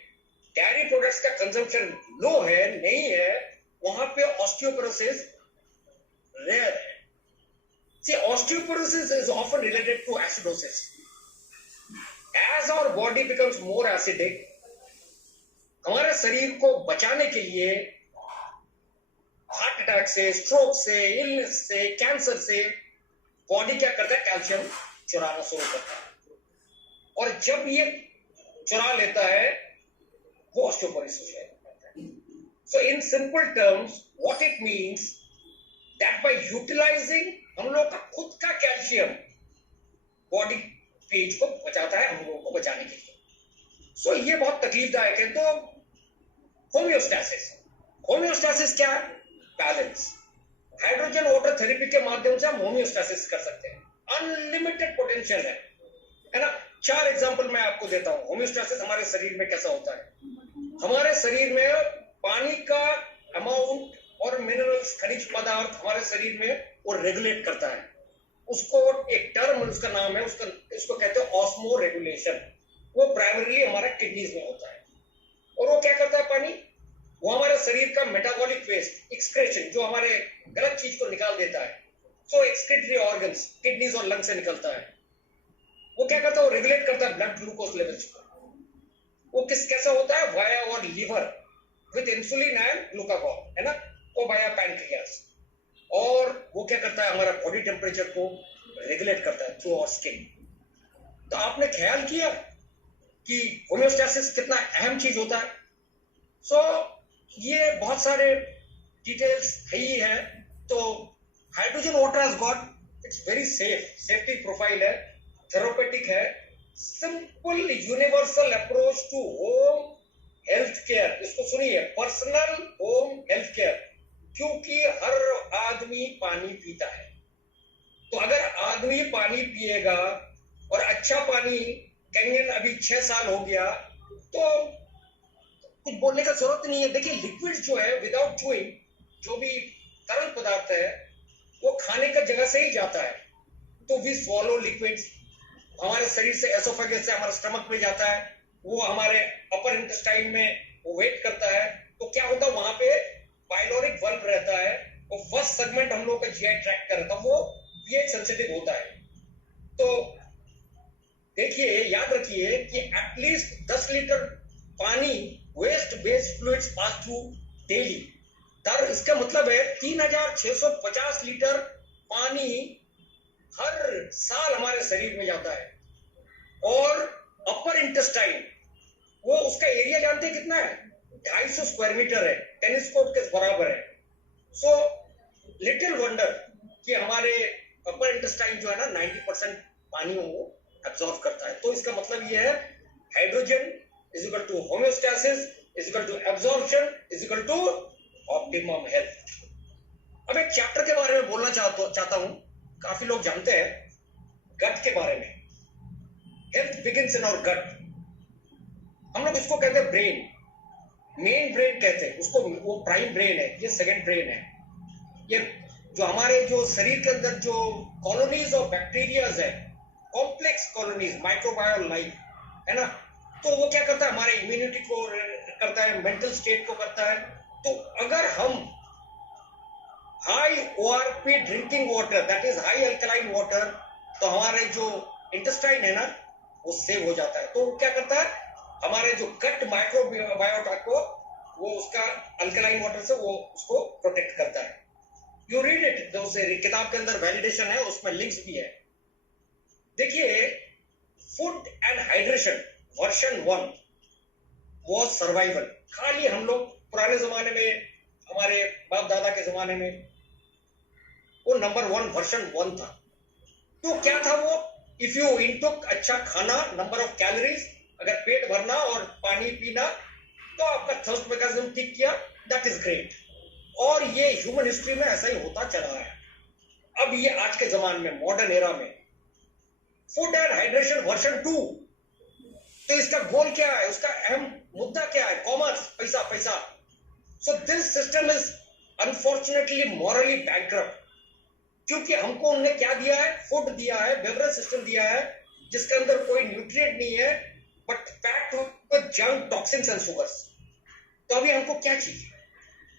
डेयरी प्रोडक्ट्स का कंजम्पशन लो है, नहीं है, वहां पे ऑस्टियोपोरोसिस रेयर है। See, osteoporosis is often related to acidosis. As our body becomes more acidic, हमारे शरीर को बचाने के लिए हार्ट अटैक से, स्ट्रोक से, इलनेस से, कैंसर से बॉडी क्या करता है? कैल्शियम चुराना शुरू करता है, और जब ये चुरा लेता है वो ऑस्टियोपोरोसिस करता है। So in simple terms, what it means that by utilizing हम लोग का खुद का कैल्शियम बॉडी पेज को बचाता है, हम लोगों को बचाने के लिए। सो ये बहुत तकलीफदायक है। तो होम्योस्टैसिस क्या है? बैलेंस। हाइड्रोजन वाटर थेरेपी के माध्यम से हम होम्योस्टैसिस कर सकते हैं। अनलिमिटेड पोटेंशियल है ना। 4 एग्जांपल मैं आपको देता हूं। होम्योस्टैसिस हमारे शरीर में कैसा होता है? हमारे शरीर में पानी का अमाउंट और मिनरल्स, खनिज पदार्थ हमारे शरीर में वो रेगुलेट करता है। उसको एक टर्म, उसका नाम है, इसको कहते हैं ऑस्मो रेगुलेशन। वो प्राइमरीली हमारा किडनीज में होता है। और वो क्या करता है? पानी, वो हमारे शरीर का मेटाबॉलिक वेस्ट, एक्सक्रेशन, जो हमारे गलत चीज को निकाल देता है, सो एक्सक्रीटरी ऑर्गन्स, किडनीज और लंग से निकलता है। वो क्या करता है? वो रेगुलेट करता है ब्लड ग्लूकोज लेवल्स को। वो कैसा होता है? वाया और liver with insulin and glucagon, है ना, वो वाया पैनक्रियास। और वो क्या करता है? हमारा बॉडी टेम्परेचर को रेगुलेट करता है थ्रू आवर स्किन। तो आपने ख्याल किया कि होम्योस्टैसिस कितना अहम चीज होता है? सो ये बहुत सारे डिटेल्स है ही है। तो hydrogen water has got, it's very safe, safety profile है, थेरापेटिक है, simple universal approach to home health care. इसको सुनिए, पर्सनल होम हेल्थ केयर, क्योंकि हर आदमी पानी पीता है। तो अगर आदमी पानी पिएगा, और अच्छा पानी, कहेंगे अभी 6 साल हो गया, तो कुछ बोलने का जरूरत नहीं है। देखिए, लिक्विड जो है, विदाउट चूइंग, जो भी तरल पदार्थ है, वो खाने का जगह से ही जाता है। तो वी स्वॉलो लिक्विड्स, हमारे शरीर से, एसोफेगस से हमारे स्टमक में जाता है, वो हमारे अपर इंटेस्टाइन में वो वेट करता है। तो क्या होता है? वहां पे पाइलोरिक वल्व रहता है, वो फर्स्ट सेगमेंट हम लोग का जीआई ट्रैक्ट कर रहा था, वो पीएच सेंसिटिव होता है। तो देखिए, याद रखिए कि एटलीस्ट 10 लीटर पानी waste based fluids pass through daily. इसका मतलब है 3650 लीटर पानी हर साल हमारे शरीर में जाता है। और अपर इंटेस्टाइन, वो उसका एरिया जानते हैं कितना है? 250 स्क्वायर मीटर है, टेनिस कोर्ट के बराबर है। सो लिटिल वंडर कि हमारे अपर इंटेस्टाइन जो है ना, 90% पानी वो एब्जॉर्ब करता है। तो इसका मतलब ये है, hydrogen is equal to homeostasis is equal to absorption is equal to optimum health. अब एक चैप्टर के बारे में बोलना चाहता हूं। काफी लोग जानते हैं गट के बारे में। हेल्थ बिगिंस इन आवर गट। हम लोग इसको कहते हैं ब्रेन, मेन ब्रेन कहते हैं उसको, वो प्राइम ब्रेन है, ये सेकंड ब्रेन है। ये जो हमारे जो शरीर के अंदर जो कॉलोनीज ऑफ बैक्टीरियाज है, कॉम्प्लेक्स कॉलोनीज, माइक्रोबायल लाइफ, है ना, तो वो क्या करता है? हमारे इम्यूनिटी को करता है, मेंटल स्टेट को करता है। तो अगर हम high ORP drinking water, that is high alkaline water, तो हमारे जो इंटेस्टाइन है ना, वो सेव हो जाता है। तो वो क्या करता है? हमारे जो गट माइक्रोबायोटा को, वो उसका अल्कलाइन वाटर से वो उसको प्रोटेक्ट करता है। यू रीड इट, किताब के अंदर वैलिडेशन है, उसमें लिंक्स भी है। देखिए, food and hydration version 1 was survival. खाली हम लोग पुराने जमाने में, हमारे बाप दादा के जमाने में वो नंबर 1 वर्जन 1 था। तो क्या था वो, इफ यू इनटुक अच्छा खाना, नंबर ऑफ कैलोरीज, अगर पेट भरना और पानी पीना, तो आपका थर्स्ट मैकेनिज्म ठीक किया, दैट इज ग्रेट। और ये ह्यूमन हिस्ट्री में ऐसा ही होता चला है। अब ये आज के जमाने में, मॉडर्न एरा में, फूड एंड हाइड्रेशन वर्जन 2, तो इसका गोल क्या है, उसका अहम मुद्दा क्या है, कॉमर्स, पैसा पैसा। So this system is unfortunately morally bankrupt, क्योंकि हमको उन्होंने क्या दिया है, फूड दिया है, बेवरेज सिस्टम दिया है, जिसके अंदर कोई न्यूट्रिएंट नहीं है, but packed with junk, toxins and sugars. तो अभी हमको क्या चाहिए,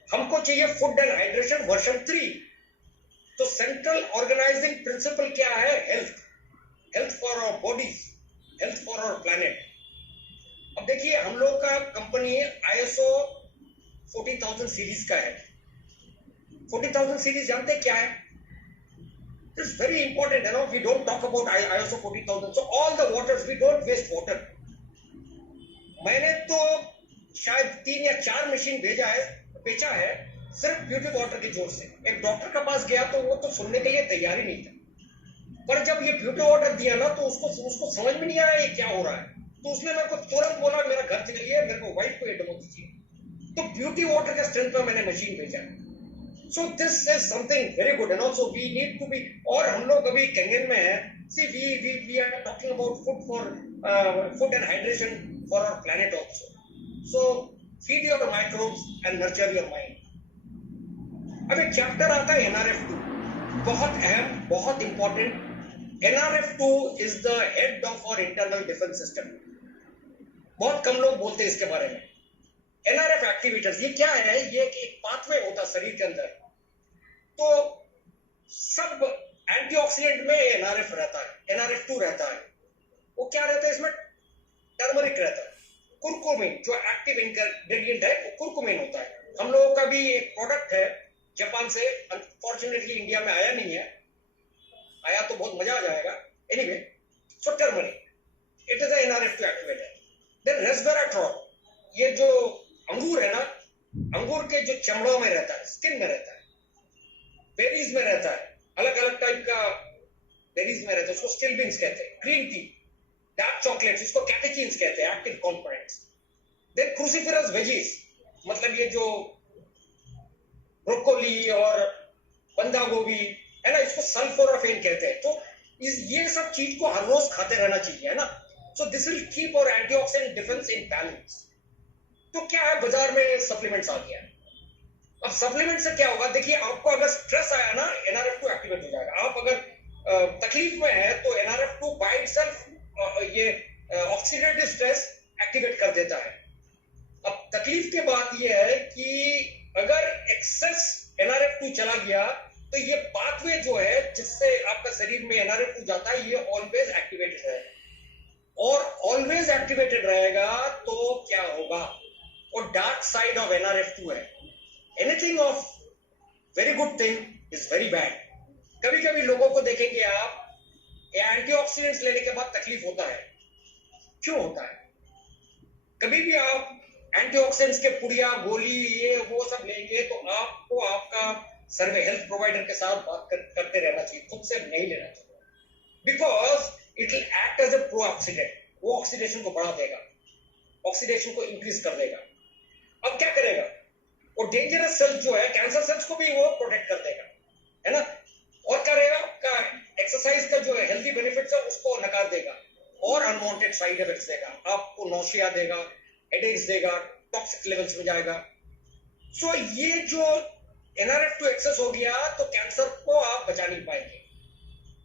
हमको चाहिए फूड एंड हाइड्रेशन वर्जन 3। तो सेंट्रल ऑर्गेनाइजिंग प्रिंसिपल क्या है, health, health for our bodies, health for our planet. अब देखिए, हम लोग का कंपनी ISO 40,000 सीरीज का है। 40,000 सीरीज जानते क्या है? It's very important, you know, we don't talk about ISO 40,000. So all the waters, we don't waste water. मैंने तो शायद 3 या 4 मशीन बेचा है सिर्फ ब्यूटी वाटर के जोर से। एक डॉक्टर के पास गया तो वो तो सुनने के लिए तैयार ही नहीं था, पर जब ये ब्यूटी वाटर दिया ना, तो उसको समझ में नहीं आया ये क्या हो रहा है। तो उसने मेरे को तुरंत बोला, मेरा घर चलिए, मेरे को वाइफ को ये डेमो दीजिए। तो ब्यूटी वाटर के स्ट्रेंथ पर मैंने मशीन भेजा। So this is something very good, and also we need to be, और हम लोग अभी कैंगन में हैं। See, we are talking about food and hydration for our planet also. So feed your microbes and nurture your mind. अब एक chapter आता है NRF2, बहुत अहम, बहुत important. NRF2 is the head of our internal defense system. बहुत कम लोग बोलते हैं इसके बारे में। NRF एक्टिवेटर्स, ये क्या है, ये एक पाथवे होता है शरीर के अंदर। तो सब एंटीऑक्सीडेंट में NRF रहता है, NRF2 रहता है। वो क्या रहता है इसमें, टर्मरिक रहता है, कुरकुमिन, जो एक्टिव इंग्रेडिएंट है वो कुरकुमिन होता है। हम लोगों का भी एक प्रोडक्ट है जापान से, अनफॉर्चुनेटली इंडिया में आया नहीं है, आया तो बहुत मजा आ जाएगा। Anyway, so turmeric, it is NRF2 activator. Then resveratrol, ये जो अंगूर है ना, अंगूर के जो चमड़ों में रहता है, स्किन में रहता है, बेरीज में रहता है, अलग अलग टाइप का बेरीज में रहता है, उसको स्टिल बीन्स कहते हैं। ग्रीन टी, डार्क चॉकलेट्स, इसको कैटेकीन्स कहते हैं, active components. Then cruciferous veggies, मतलब ये जो ब्रोकोली और बंदा गोभी है ना, इसको सल्फोराफेन कहते हैं। तो ये सब चीज को हर रोज खाते रहना चाहिए, है ना। So this will keep our antioxidant defence in balance. तो क्या है, बाजार में सप्लीमेंट्स आ गया। अब सप्लीमेंट से क्या होगा, देखिए, आपको अगर स्ट्रेस आया ना, NRF2 एक्टिवेट हो जाएगा। आप अगर तकलीफ में है तो NRF2 बाय इटसेल्फ ये ऑक्सीडेटिव स्ट्रेस एक्टिवेट कर देता है। अब तकलीफ की बात ये है कि अगर एक्सेस NRF2 चला गया तो ये पाथवे जो है जिससे आपका शरीर में NRF2 जाता है, ये ऑलवेज एक्टिवेटेड रहेगा। और ऑलवेज एक्टिवेटेड रहेगा तो क्या होगा, और डार्क साइड ऑफ NRF2 है। Anything of very good thing is very bad. कभी कभी लोगों को देखेंगे आप, एंटीऑक्सीडेंट्स लेने के बाद तकलीफ होता है। क्यों होता है? कभी भी आप एंटीऑक्सीडेंट्स के पुड़िया, गोली, ये वो सब लेंगे तो आपको आपका सर्वे हेल्थ प्रोवाइडर के साथ बात करते रहना चाहिए, खुद से नहीं लेना चाहिए। Because it will act as a pro oxidant, वो ऑक्सीडेशन को बढ़ा देगा, ऑक्सीडेशन को इंक्रीज कर देगा। अब क्या करेगा, वो डेंजरस सेल्स जो है, कैंसर सेल्स को भी वो प्रोटेक्ट कर देगा, है ना। और करेगा आपका एक्सरसाइज का जो है हेल्दी बेनिफिट्स है उसको नकार देगा, और अनवांटेड साइड इफेक्ट्स देगा, आपको नौशिया देगा, हेडेक्स देगा, टॉक्सिक लेवल्स में जाएगा। सो ये जो NRF2 एक्सेस हो गया तो कैंसर को आप बचा नहीं पाएंगे।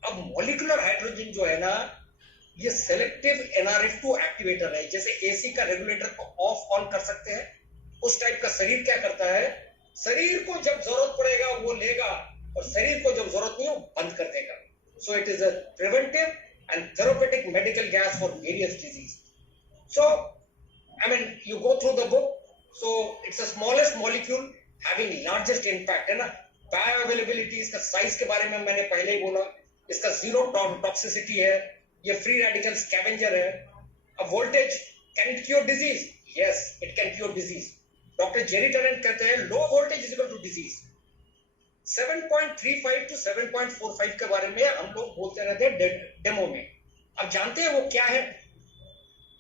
अब मॉलिक्यूलर हाइड्रोजन जो है ना, ये सेलेक्टिव NRF2 एक्टिवेटर है। जैसे एसी का रेगुलेटर को ऑफ ऑन कर सकते हैं, उस टाइप का शरीर क्या करता है, शरीर को जब जरूरत पड़ेगा वो लेगा, और शरीर को जब जरूरत नहीं हो बंद कर देगा। So it is a preventive and therapeutic medical gas for various disease. So, I mean, you go through the book. So, it's the smallest molecule having largest impact, है ना। बायोअवेलेबिलिटी, इसका साइज के बारे में मैंने पहले ही बोला, इसका जीरो टॉक्सिसिटी है, ये फ्री रेडिकल स्कैवेंजर है। अब voltage, can it cure disease? Yes, it can cure disease. Doctor Jerry Tennant कहते हैं low voltage is equal to disease. 7.35 to 7.45 के बारे में हम लोग बोलते रहते हैं डेमो में। अब जानते हैं वो क्या है?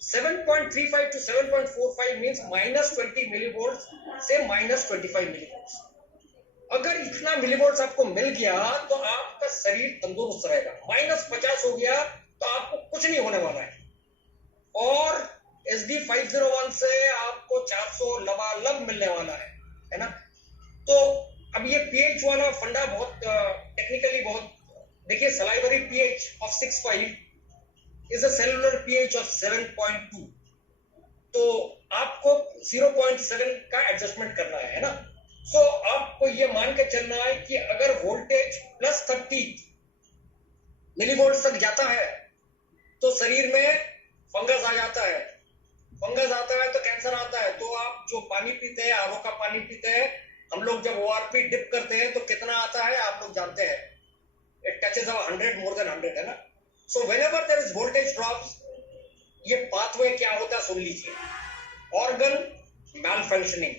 7.35 टू 7.45 मींस -20 मिलीवोल्ट से -25 मिलीवोल्ट। अगर इतना मिलीवोल्ट आपको मिल गया तो आपका शरीर तंदुरुस्त रहेगा। -50 हो गया तो आपको कुछ नहीं होने वाला है। और SD 501 से आपको 400 लबालब मिलने वाला है ना। तो अब ये pH वाला फंडा बहुत टेक्निकली बहुत, देखिए salivary pH of 6.5 is a cellular pH of 7.2, तो आपको 0.7 का एडजस्टमेंट करना है ना। सो आपको ये मान के चलना है कि अगर वोल्टेज +30 मिलीवोल्ट तक जाता है तो शरीर में फंगस आ जाता है। फंगस आता है तो कैंसर आता है। तो आप जो पानी पीते हैं, आरओ का पानी पीते हैं, हम लोग जब ORP डिप करते हैं तो कितना आता है आप लोग जानते हैं, इट टचेस 100, मोर देन 100 है ना। So whenever there is voltage drops, ये पाथवे क्या होता है सुन लीजिए। ऑर्गन मैल फंक्शनिंग,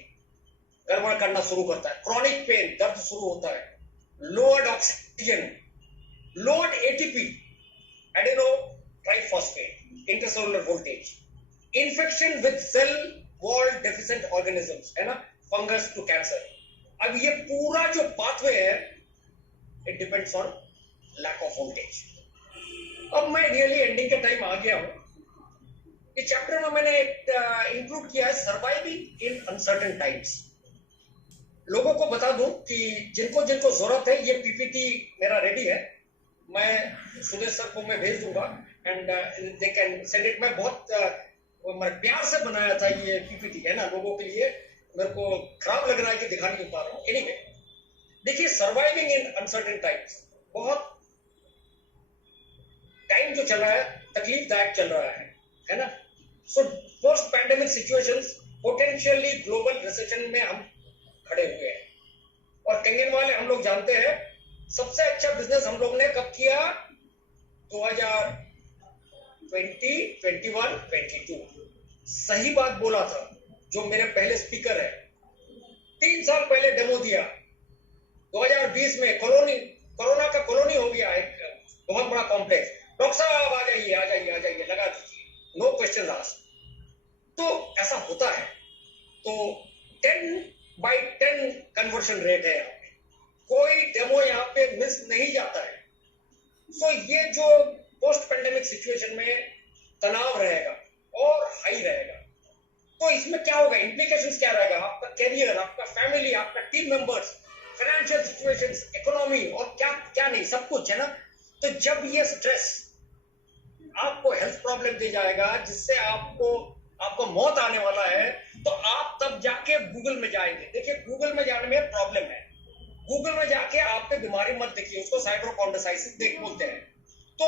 गड़बड़ करना शुरू करता है। क्रॉनिक पेन, दर्द शुरू होता है। Lowered oxygen, lowered ATP, adeno triphosphate, intercellular voltage, infection with cell wall deficient organisms, है ना, फंगस टू कैंसर। अब ये पूरा जो पाथवे है it depends on lack of voltage. अब मैं रियली एंडिंग के टाइम आ गया हूं। इस चैप्टर में मैंने इंक्लूड किया है सर्वाइविंग इन अनसर्टेन टाइम्स। लोगों को बता दूं कि जिनको जिनको जरूरत है, ये PPT मेरा रेडी है, मैं सुदेश सर को मैं भेज दूंगा and they can send it. मैं बहुत प्यार से बनाया था ये PPT, है ना, लोगों के लिए। मेरे को खराब लग रहा है कि दिखा नहीं पा रहा हूं। एनीवे, देखिए सर्वाइविंग इन अनसर्टेन टाइम्स, बहुत टाइम जो चल रहा है तकलीफदायक चल रहा है ना। So post pandemic situations, potentially global recession में हम खड़े हुए हैं। और कंगन वाले हम लोग जानते हैं सबसे अच्छा बिजनेस हम लोग ने कब किया? 2020, 21, 22। सही बात बोला था जो मेरे पहले स्पीकर है। 3 साल पहले डेमो दिया। 2020 में कोरोना का कॉलोनी हो गया एक बहुत बड़ा कॉम्प्लेक्स। डॉक्टर साहब आ जाइए आ जाइए आ जाइए, लगा दीजिए, नो क्वेश्चन आस्क्ड। तो ऐसा होता है। तो 10/10 कन्वर्शन रेट है यहाँ पे, कोई डेमो यहाँ पे मिस नहीं जाता है। सो ये जो पोस्ट पेंडेमिक सिचुएशन में तनाव रहेगा और हाई रहेगा, तो इसमें क्या होगा, इंप्लीकेशंस क्या रहेगा? आपका कैरियर, आपका फैमिली, आपका team members, financial situations, economy और क्या क्या नहीं, सब कुछ है ना। तो जब ये स्ट्रेस आपको हेल्थ प्रॉब्लम दे जाएगा, जिससे आपको मौत आने वाला है, तो आप तब जाके गूगल में जाएंगे। देखिए गूगल में जाने में प्रॉब्लम है। गूगल में जाके आप पे बीमारी मत देखिए, उसको साइटोकॉन्ड्रोसाइटिस देख बोलते हैं। तो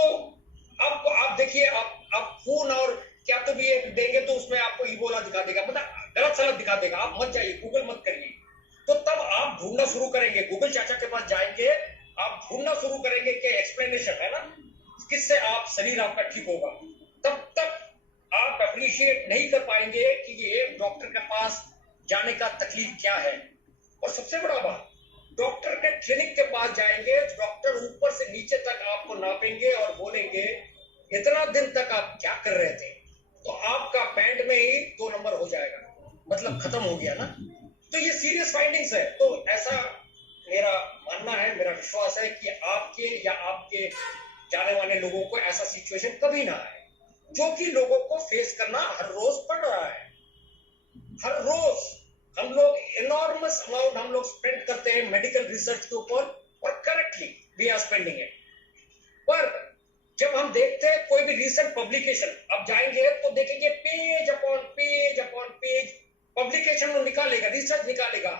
अब आप देखिए, आप खून और क्या तो भी एक देंगे तो उसमें आपको इबोला दिखा देगा, मतलब गलत सलत दिखा देगा। आप मत जाइए, गूगल मत करिए। तो तब आप ढूंढना शुरू करेंगे, गूगल चाचा के पास जाएंगे, आप ढूंढना शुरू करेंगे कि एक्सप्लेनेशन है ना, किससे आप शरीर आपका ठीक होगा। तब तक आप अप्रिशिएट नहीं कर पाएंगे कि ये डॉक्टर के पास जाने का तकलीफ क्या है। और सबसे बड़ा बात, डॉक्टर के क्लिनिक के पास जाएंगे, डॉक्टर ऊपर से नीचे तक आपको नापेंगे और बोलेंगे इतना दिन तक आप क्या कर रहे थे, तो आपका बैंड में ही 2 नंबर हो जाएगा, मतलब खत्म हो गया ना। तो ये सीरियस फाइंडिंग्स है। तो ऐसा मेरा मानना है, मेरा विश्वास है कि आपके या आपके जाने वाले लोगों को ऐसा सिचुएशन कभी ना आए, जो कि लोगों को फेस करना हर रोज पड़ रहा है। हर रोज हम लोग एनॉर्मस अमाउंट हम लोग स्पेंड करते हैं मेडिकल रिसर्च के ऊपर, और correctly we are spending it. पर जब हम देखते हैं कोई भी रिसेंट पब्लिकेशन, अब जाएंगे तो देखेंगे page upon page upon page publication में निकालेगा, रिसर्च निकालेगा,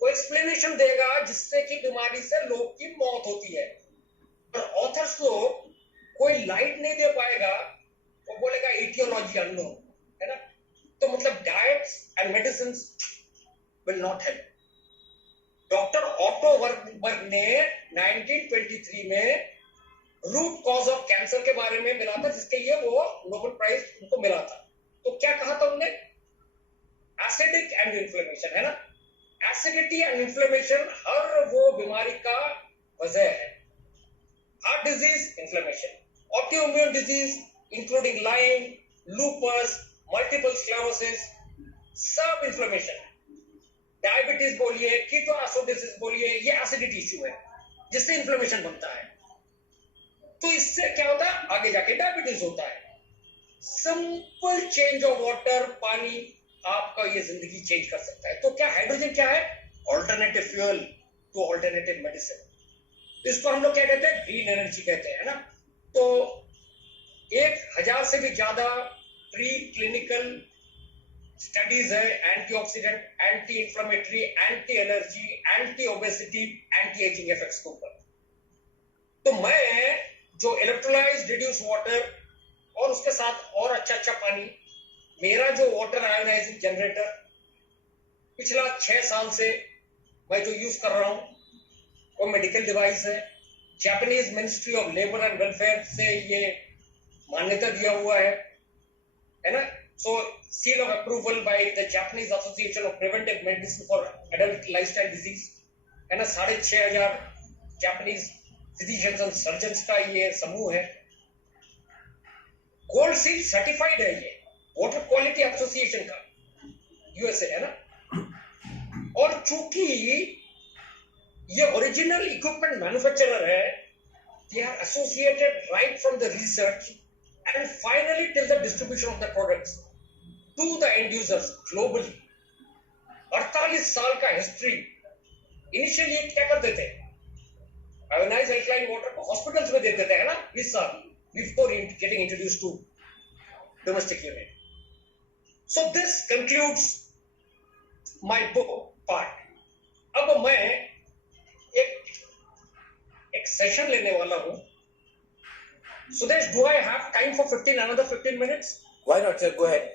वो एक्सप्लेनेशन देगा जिससे कि बीमारी से लोग की मौत होती है। पर ऑथर्स लोग कोई लाइट नहीं दे पाएगा, वो बोलेगा इटियोलॉजी अननोन, है ना। तो मतलब diets and medicine will not help. Doctor auto वर्ग ने 1923 में रूट कॉज ऑफ कैंसर के बारे में मिला था, जिसके लिए वो नोबेल प्राइज उनको मिला था। तो क्या कहा था उन्होंने? एसिडिक एंड इन्फ्लेमेशन, है ना। एसिडिटी एंड इन्फ्लेमेशन हर वो बीमारी का वजह है। Heart disease inflammation, autoimmune disease including Lyme, lupus, multiple sclerosis, सब इन्फ्लेमेशन है। डायबिटीज बोलिए, कीटोएसिडोसिस बोलिए, ये एसिडिटी इश्यू है जिससे इन्फ्लेमेशन बनता है। तो इससे क्या होता है, आगे जाके डायबिटीज होता है। सिंपल चेंज ऑफ वाटर, पानी आपका ये जिंदगी चेंज कर सकता है। तो क्या हाइड्रोजन क्या है? Alternative fuel two alternative medicine. इसको हम लोग क्या कहते हैं? ग्रीन एनर्जी कहते हैं, है ना। तो 1000 से भी ज्यादा प्री क्लिनिकल स्टडीज है antioxidant, anti inflammatory, anti energy, anti obesity, anti ageing effects के ऊपर। तो मैं जो इलेक्ट्रोलाइज्ड रिड्यूस वाटर और उसके साथ और अच्छा पानी, मेरा जो वाटर आयोनाइजिंग जनरेटर पिछला 6 साल से मैं जो यूज कर रहा हूं वो मेडिकल डिवाइस है। Japanese ministry of labour and welfare से ये मान्यता दिया हुआ है ना। सो seal of approval by the Japanese Association of Preventive Medicine for Adult Lifestyle Disease, है ना। 6500 जापानीज फिजिशियंस एंड सर्जन्स का ये समूह है। गोल्ड सील सर्टिफाइड है ये वाटर क्वालिटी एसोसिएशन का, यूएसए, है ना। और चूंकि ये ओरिजिनल इक्विपमेंट मैन्युफैक्चरर है, they are associated right from the research and finally till the distribution of the products to the end users globally। 48 साल का हिस्ट्री। इनिशियली क्या करते थे? आयोनाइज्ड अल्कलाइन वाटर को हॉस्पिटल्स में देते थे, है ना, 20 साल before getting introduced to domestic unit. So this concludes my book part. अब मैं एक सेशन लेने वाला हूं। Sudesh, do I have time for another 15 minutes? Why not, sir? Go ahead.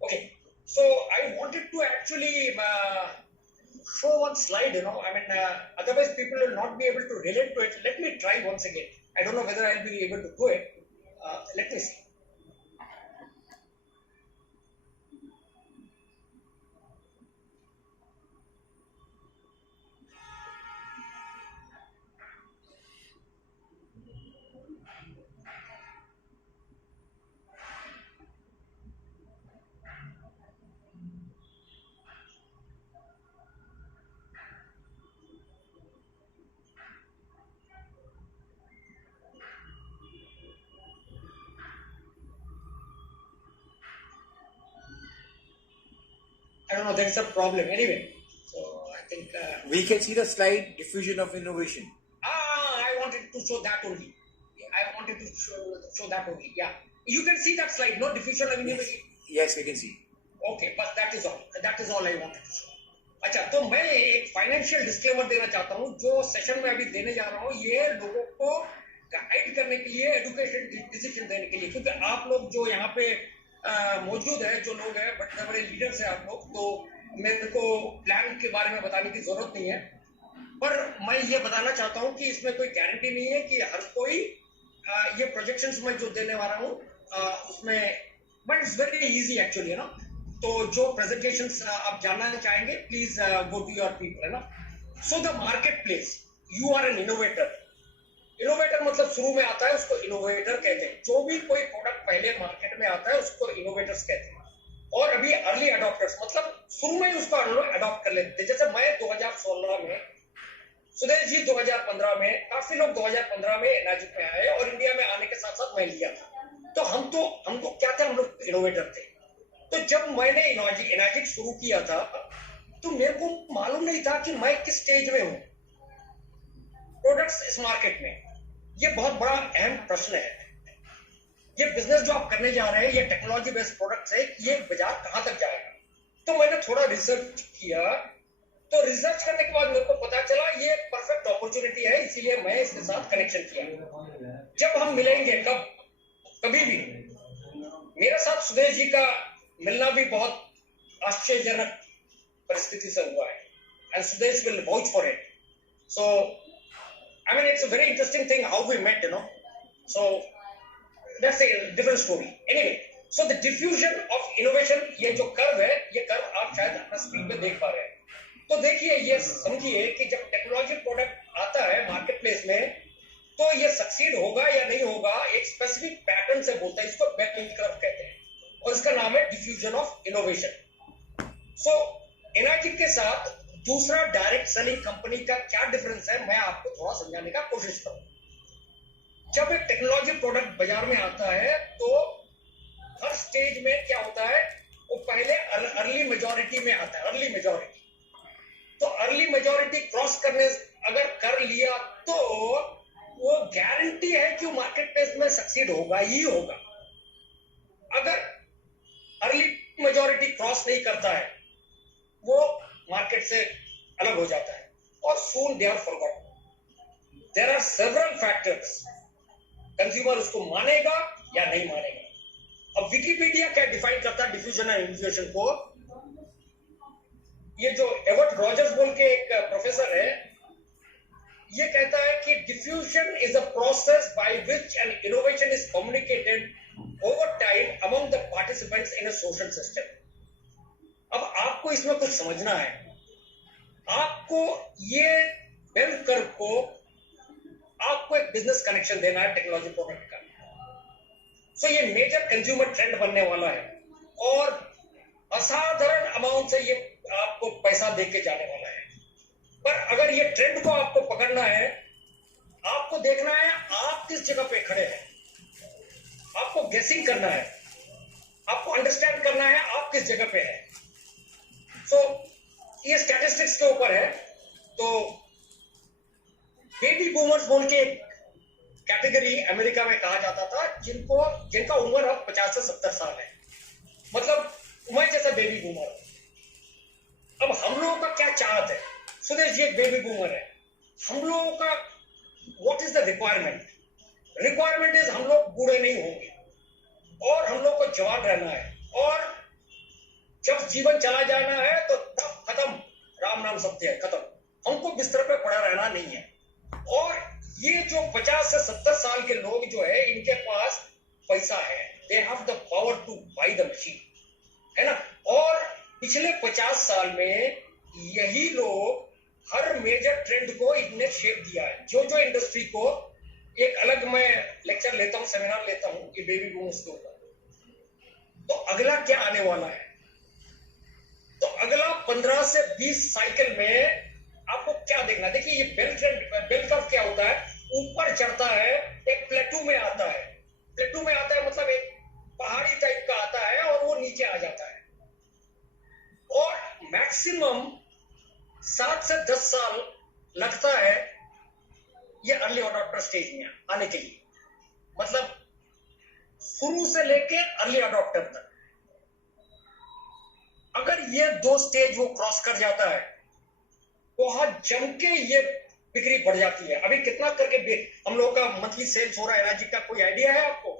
Okay. So I wanted to actually show one slide, I mean, otherwise people will not be able to relate to it. Let me try once again. I don't know whether I'll be able to do it. Let me see. I don't know, there is a problem anyway. So I think we can see the slide diffusion of innovation. I wanted to show that only. I wanted to show that only. Yeah, you can see that slide, no? Diffusion of innovation. Yes, we can see. Okay, but that is all. That is all I wanted to show. अच्छा, तो मैं एक financial disclaimer देना चाहता हूँ। जो session में अभी देने जा रहा हूँ ये लोगों को गाइड करने के लिए, एजुकेशन डिसीजन देने के लिए, क्योंकि आप लोग जो यहाँ पे मौजूद है, जो लोग हैं, बड़े बड़े लीडर्स हैं आप लोग, तो मेरे को प्लान के बारे में बताने की जरूरत नहीं है। पर मैं ये बताना चाहता हूँ कि इसमें कोई गारंटी नहीं है कि हर कोई ये प्रोजेक्शंस में जो देने वाला हूँ उसमें, but it's very easy actually, है ना। तो जो प्रेजेंटेशंस आप जानना चाहेंगे, please go to your people, है ना। So the market place, you are an innovator. Innovator मतलब शुरू में आता है, उसको इनोवेटर कहते हैं। जो भी कोई प्रोडक्ट पहले मार्केट में आता है उसको इनोवेटर्स कहते हैं। और अभी अर्ली अडॉप्टर्स मतलब शुरू में ही उसको अडॉप्ट कर लेते हैं। जैसे मैं 2016 में, सुदेश जी 2015 में, काफी लोग 2015 में एनाजिक में आए और इंडिया में आने के साथ साथ मैं लिया था। तो हम तो क्या थे, हम लोग इनोवेटर थे। तो जब मैंने एनाजिक शुरू किया था तो मेरे को मालूम नहीं था कि मैं किस स्टेज में हूँ प्रोडक्ट्स इस मार्केट में। ये बहुत बड़ा अहम प्रश्न है। ये बिजनेस जो आप करने जा रहे हैं, ये टेक्नोलॉजी बेस्ड प्रोडक्ट्स है, ये बाजार कहां तक जाएगा। तो मैंने थोड़ा रिसर्च किया, तो रिसर्च करने के बाद मेरे को पता चला ये परफेक्ट अपॉर्चुनिटी है, इसीलिए मैं इसके साथ कनेक्शन किया। जब हम मिलेंगे कभी भी, मेरे साथ सुदेश जी का मिलना भी बहुत आश्चर्यजनक परिस्थिति से हुआ है, and Sudesh will vouch for it. So I mean, it's a very interesting thing how we met, So that's a different story. Anyway, so the diffusion of innovation, ये जो कर्व है, ये कर्व आप शायद अपना स्क्रीन पे देख पा रहे हैं। तो देखिए, ये समझिए कि जब टेक्नोलॉजी प्रोडक्ट आता है मार्केट प्लेस में, तो ये सक्सीड होगा या नहीं होगा एक स्पेसिफिक पैटर्न से बोलता है, इसको बेल कर्व कहते हैं, और इसका नाम है diffusion of innovation. So energy के साथ दूसरा डायरेक्ट सेलिंग कंपनी का क्या डिफरेंस है, मैं आपको थोड़ा समझाने का कोशिश करूं। जब एक टेक्नोलॉजी प्रोडक्ट बाजार में आता है तो हर स्टेज में क्या होता है, वो पहले अर्ली मेजॉरिटी में आता है, अर्ली मेजॉरिटी। तो अर्ली मेजॉरिटी क्रॉस करने अगर कर लिया तो वो गारंटी है कि वो मार्केट प्लेस में सक्सीड होगा ही होगा। अगर अर्ली मेजॉरिटी क्रॉस नहीं करता है, वो मार्केट से अलग हो जाता है और soon they are forgotten. There are several factors, consumer उसको मानेगा या नहीं मानेगा। अब विकिपीडिया क्या डिफाइन करता है डिफ्यूजन एंड इन्फ्यूजन को, ये जो एवर्ट रॉजर्स बोल के एक प्रोफेसर है, ये कहता है कि diffusion is a process by which N innovation is communicated over time among the participants in a social system. अब आपको इसमें कुछ समझना है, आपको ये बेल कर्व को आपको एक बिजनेस कनेक्शन देना है टेक्नोलॉजी प्रोडक्ट का। सो ये मेजर कंज्यूमर ट्रेंड बनने वाला है और असाधारण अमाउंट से ये आपको पैसा देके जाने वाला है। पर अगर ये ट्रेंड को आपको पकड़ना है, आपको देखना है आप किस जगह पे खड़े हैं, आपको गेसिंग करना है, आपको अंडरस्टैंड करना है आप किस जगह पे है। सो ये स्टैटिस्टिक्स के ऊपर है। तो बेबी बूमर्स बोल के एक कैटेगरी अमेरिका में कहा जाता था, जिनका उम्र अब 50 से 70 साल है, मतलब मैं जैसा बेबी बूमर। अब हम लोगों का क्या चाहत है, सुदेश जी एक बेबी बूमर है, हम लोगों का what is the requirement? Requirement is हम लोग बूढ़े नहीं होंगे और हम लोग को जवान रहना है, और जब जीवन चला जाना है तो तब खत्म, राम नाम सत्य है, खत्म, हमको बिस्तर पे पड़ा रहना नहीं है। और ये जो 50 से 70 साल के लोग जो है, इनके पास पैसा है, they have the power to buy the machine, है ना। और पिछले 50 साल में यही लोग हर मेजर ट्रेंड को इनने शेप दिया है। जो जो इंडस्ट्री को, एक अलग मैं लेक्चर लेता हूं, सेमिनार लेता हूं ये बेबी बूमर्स के ऊपर। तो अगला क्या आने वाला है, तो अगला 15 से 20 साइकिल में आपको क्या देखना। देखिए ये बेल कर्व क्या होता है, ऊपर चढ़ता है, एक प्लेटू में आता है, प्लेटू में आता है मतलब एक पहाड़ी टाइप का आता है और वो नीचे आ जाता है। और मैक्सिमम 7 से 10 साल लगता है ये अर्ली अडॉप्टर स्टेज में आने के लिए, मतलब शुरू से लेके अर्ली अडॉप्टर तक। अगर ये दो स्टेज वो क्रॉस कर जाता है, बहुत जम के ये बिक्री बढ़ जाती है। अभी कितना करके हम लोगों का मंथली सेल्स हो रहा है एनर्जी का, कोई आइडिया है आपको?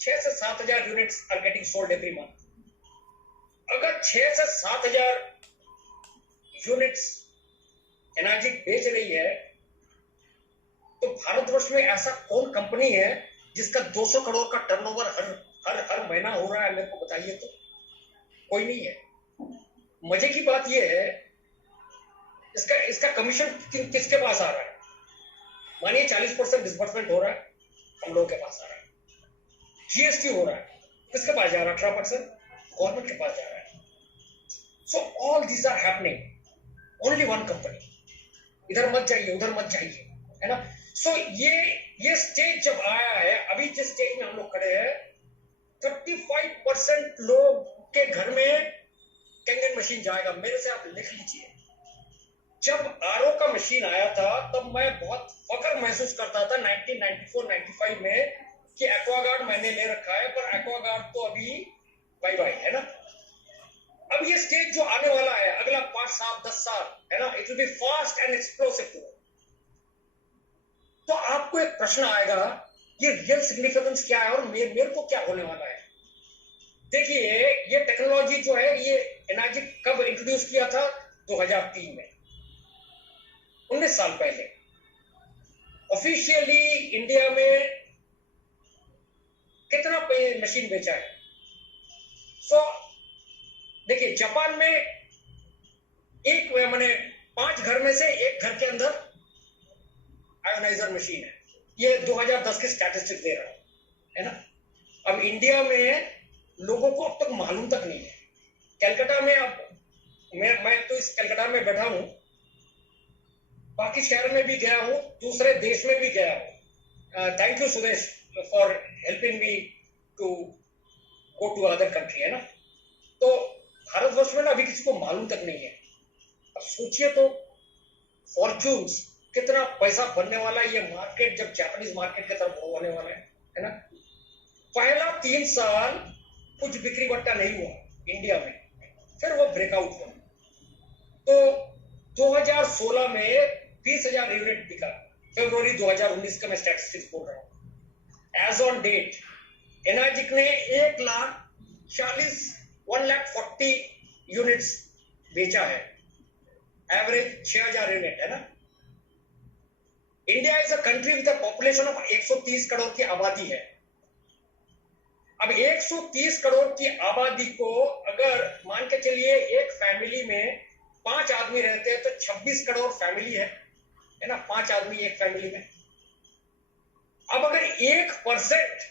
6 से 7 हजार units are getting sold every month. अगर 6 से 7 हजार यूनिट्स एनर्जी बेच रही है, तो भारतवर्ष में ऐसा कौन कंपनी है जिसका 200 करोड़ का टर्नओवर हर महीना हो रहा है? मेरे को बताइए तो। कोई नहीं है। मजे की बात यह है, इसका कमीशन किसके पास आ रहा है? मानिए 40% डिसबर्समेंट हो रहा है, हम लोगों के पास आ रहा है। जीएसटी हो रहा है, किसके पास जा रहा है? 18% गवर्नमेंट के पास जा रहा है। So all these are happening only one company. इधर मत जाइए, उधर मत जाइए, है ना। सो ये स्टेज जब आया है, अभी जिस स्टेज में हम लोग खड़े हैं, 35% लोग के घर में कैंगन मशीन जाएगा। मेरे से आप लिख लीजिए, जब आरओ का मशीन आया था तब मैं बहुत फख्र महसूस करता था 1994-95 में कि एक्वागार्ड मैंने ले रखा है, पर एक्वागार्ड तो अभी बाय बाय, है ना। अब ये स्टेज जो आने वाला है अगला 5 साल 10 साल, है ना, it will be fast and explosive. तो आपको एक प्रश्न आएगा, ये रियल सिग्निफिकेंस क्या है और मेरे को क्या होने वाला है? देखिए ये टेक्नोलॉजी जो है, ये एनर्जी कब इंट्रोड्यूस किया था? 2003 में, 19 साल पहले। ऑफिशियली इंडिया में कितना मशीन बेचा है? सो देखिए, जापान में एक मैंने 5 घर में से एक घर के अंदर आयोनाइजर मशीन है। ये 2010 के स्टैटिस्टिक्स दे रहा है ना। अब इंडिया में लोगों को अब तक मालूम तक नहीं है। कलकत्ता में अब मैं तो इस कलकत्ता में बैठा हूं, बाकी शहर में भी गया हूं, दूसरे देश में भी गया हूं। Thank you Suresh for helping me to go to other country, है ना। तो भारतवर्ष में ना अभी किसी को मालूम तक नहीं है। अब सोचिए तो फॉर्च्यून्स कितना पैसा बनने वाला है ये मार्केट, जब जापानीज मार्केट की तरफ होने वाला है ना। पहला 3 साल कुछ बिक्री बट्टा नहीं हुआ इंडिया में, फिर वो ब्रेकआउट हुआ। तो 2016 में 20,000 यूनिट बिका। फरवरी 2019 का मैं स्टैटिस्टिक्स बोल रहा हूं। एज ऑन डेट एनर्जिक ने 1,40,000 यूनिट्स बेचा है, एवरेज 6,000 यूनिट, है ना। India is a country with a population of 130 crore की आबादी है। अब 130 करोड़ की आबादी को अगर मान के चलिए एक फैमिली में 5 आदमी रहते हैं तो 26 करोड़ फैमिली है ना। 5 आदमी एक फैमिली में। अब अगर 1%,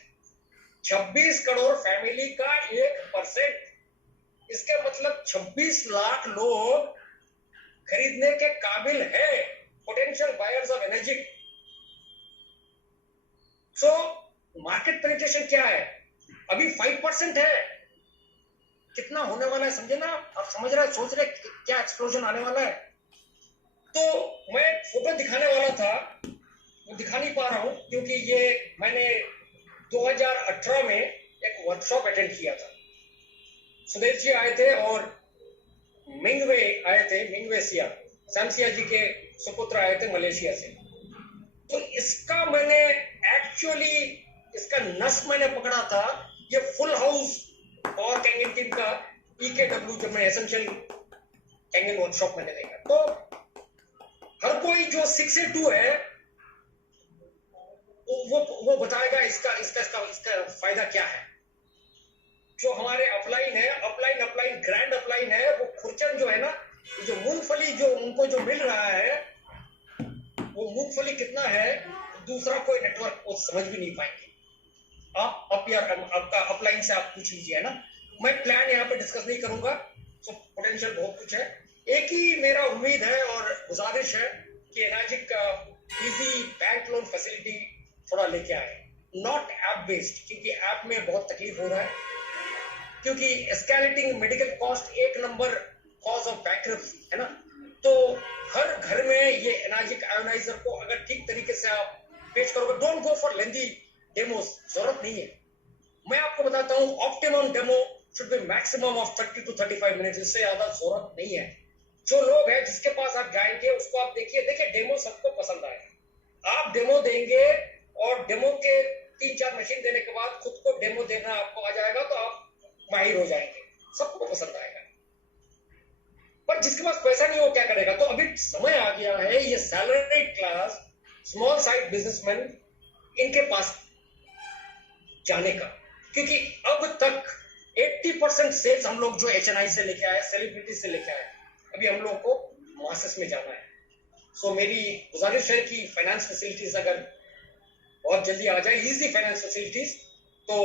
26 करोड़ फैमिली का 1%, इसके मतलब 26 लाख लोग खरीदने के काबिल है, potential buyers of energy. So market penetration क्या है? अभी 5% है। कितना होने वाला है समझे ना आप? समझ रहे, सोच रहे क्या एक्सप्लोजन आने वाला है। तो मैं फोटो दिखाने वाला था, वो दिखा नहीं पा रहा हूं क्योंकि ये मैंने 2018 में एक वर्कशॉप अटेंड किया था। सुदेश जी आए थे और मिंगवे आए थे, मिंगवे सिया, सैमसिया जी के सुपुत्र आए थे मलेशिया से। तो इसका मैंने एक्चुअली इसका नस मैंने पकड़ा था। ये फुल हाउस और कैंगिंग टीम का EKW जब मैं एसेंशियल कैंगिंग वर्कशॉप मैंने देखा, तो हर कोई जो 6A2 है वो बताएगा इसका फायदा क्या है। जो हमारे अपलाइन है, अपलाइन ग्रैंड अपलाइन है, वो खुरचन जो है ना, जो मूंगफली जो उनको जो मिल रहा है, वो मूंगफली कितना है दूसरा कोई नेटवर्क वो समझ भी नहीं पाएंगे। आप आपका अपलाइन से आप पूछ लीजिए, है ना। मैं प्लान यहाँ पे डिस्कस नहीं करूंगा, तो पोटेंशियल बहुत कुछ है। एक ही मेरा उम्मीद है और गुजारिश है कि एनर्जिक का इजी बैंक लोन फैसिलिटी थोड़ा लेके आए, नॉट ऐप बेस्ड, क्योंकि ऐप में बहुत तकलीफ हो रहा है, क्योंकि escalating medical cost 1 number cause of bankruptcy, है ना। तो हर घर में ये एनर्जिक आयोनाइजर को अगर ठीक तरीके से आप पेश करोगे, don't go for lengthy demos, जरूरत नहीं है। मैं आपको बताता हूं, optimum demo should be maximum of 30 to 35 minutes, इससे ज्यादा जरूरत नहीं है। जो लोग हैं जिसके पास आप जाएंगे उसको आप देखिए डेमो सबको पसंद आएगा। आप डेमो देंगे और डेमो के 3-4 मशीन देने के बाद खुद को डेमो देना आपको आ जाएगा, तो आप माहिर हो जाएंगे, सबको पसंद आएगा। पर जिसके पास पैसा नहीं हो क्या करेगा? तो अभी समय आ गया है ये salaried class, small side businessman, इनके पास जाने का, क्योंकि अब तक 80% सेल्स हम लोग जो HNI से लेके आए, सेलिब्रिटी से लेके आए, अभी हम लोग को मासेस में जाना है। सो मेरी गुजारिश है कि फाइनेंस फैसिलिटीज अगर बहुत जल्दी आ जाए, इजी फाइनेंस फैसिलिटीज, तो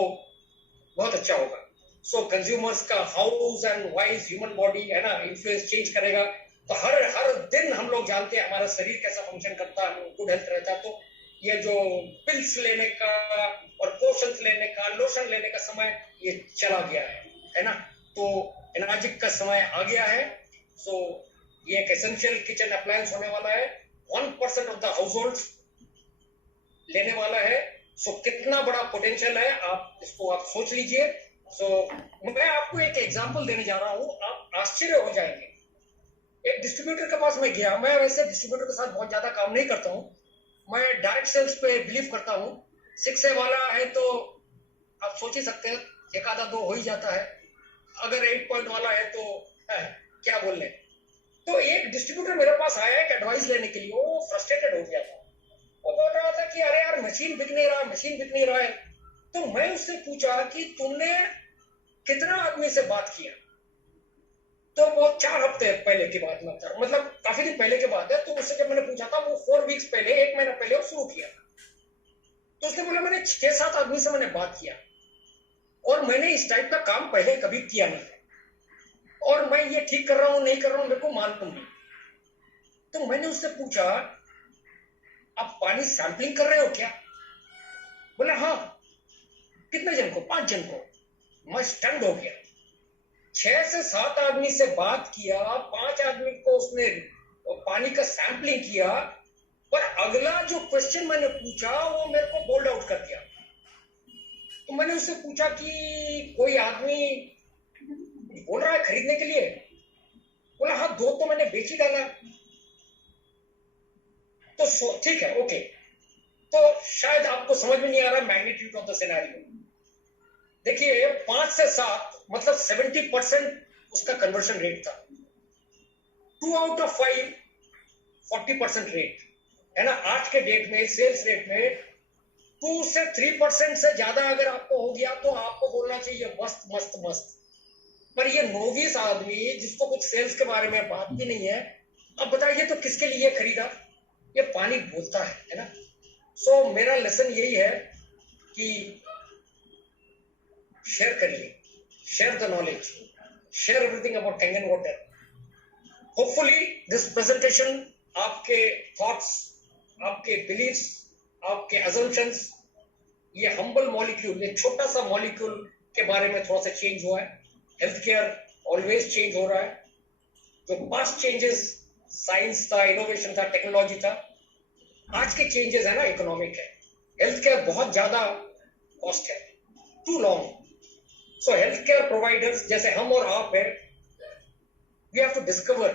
बहुत अच्छा होगा। सो कंज्यूमर्स का house and wise human body, है ना, इन्फ्लुएंस चेंज करेगा। तो हर दिन हम लोग जानते हैं हमारा शरीर कैसा फंक्शन करता है, गुड हेल्थ रहता है। तो ये जो पिल्स लेने का और पोशंस लेने का, लोशन लेने का समय ये चला गया है ना। तो एनर्जिक का समय आ गया है। सो ये एक एसेंशियल किचन अप्लायंस होने वाला है, 1% ऑफ द हाउसहोल्ड्स लेने वाला है। सो कितना बड़ा पोटेंशियल है आप इसको आप सोच लीजिए। सो मैं आपको एक एग्जांपल देने जा रहा हूं, आप आश्चर्य हो जाएंगे। एक डिस्ट्रीब्यूटर के पास मैं गया, मैं वैसे डिस्ट्रीब्यूटर के साथ बहुत ज्यादा काम नहीं करता हूं, मैं डायरेक्ट सेल्स पे बिलीव करता हूं। 6A वाला है तो आप सोच ही सकते हैं, 1-2 हो ही जाता है। अगर 8 पॉइंट वाला है तो क्या बोल रहे। तो एक डिस्ट्रीब्यूटर मेरे पास आया एक एडवाइस लेने के लिए, वो फ्रस्ट्रेटेड हो गया था। वो बोल रहा था कि अरे यार मशीन बिक नहीं रहा है। तो मैं उससे पूछा कि तुमने कितना आदमी से बात किया? तो वो 4 हफ्ते पहले की बात में बता रहा हूं, मतलब काफी दिन पहले की बात है। तो उससे जब मैंने पूछा था, वो 4 वीक्स पहले, 1 महीना पहले वो शुरू किया। तो उसने बोला मैंने 6-7 आदमी से मैंने बात किया और मैंने इस टाइप का काम पहले कभी किया नहीं है और मैं ये ठीक कर रहा हूं नहीं कर रहा हूं मेरे को मालूम नहीं। तो मैंने उससे पूछा आप पानी सैंपलिंग कर रहे हो क्या? बोला हाँ। कितने जन को? 5 जन को। मैं स्टंड हो गया। 6 से 7 आदमी से बात किया, 5 आदमी को उसने पानी का सैंपलिंग किया, पर अगला जो क्वेश्चन मैंने पूछा वो मेरे को बोल्ड आउट कर दिया। तो मैंने उससे पूछा कि कोई आदमी बोल रहा है खरीदने के लिए? बोला हाँ 2 तो मैंने बेच ही डाला। तो ठीक है, ओके। तो शायद आपको समझ में नहीं आ रहा मैग्नीट्यूड ऑफ द सिनेरियो। देखिए 5 से 7 मतलब 70% उसका कन्वर्शन रेट था। 2 आउट ऑफ 5 40% रेट है ना। आज के डेट में सेल्स रेट में 2 से 3% से ज्यादा अगर आपको हो गया तो आपको बोलना चाहिए मस्त मस्त मस्त। पर ये नोविस आदमी जिसको कुछ सेल्स के बारे में बात भी नहीं है, अब बताइए तो किसके लिए खरीदा? ये पानी बोलता है ना। सो मेरा लेसन यही है कि शेयर करिए, share the knowledge, share everything about Tengen water. Hopefully this presentation आपके थॉट्स, आपके बिलीव्स, आपके अजम्पशंस, ये हम्बल मॉलिक्यूल, ये छोटा सा मॉलिक्यूल के बारे में थोड़ा सा चेंज हुआ है। हेल्थ केयर ऑलवेज चेंज हो रहा है। जो पास्ट चेंजेस साइंस था, इनोवेशन था, टेक्नोलॉजी था, आज के चेंजेस है ना इकोनॉमिक है। हेल्थ केयर बहुत ज्यादा कॉस्ट है, too long. So health care providers जैसे हम और आप है, we have to discover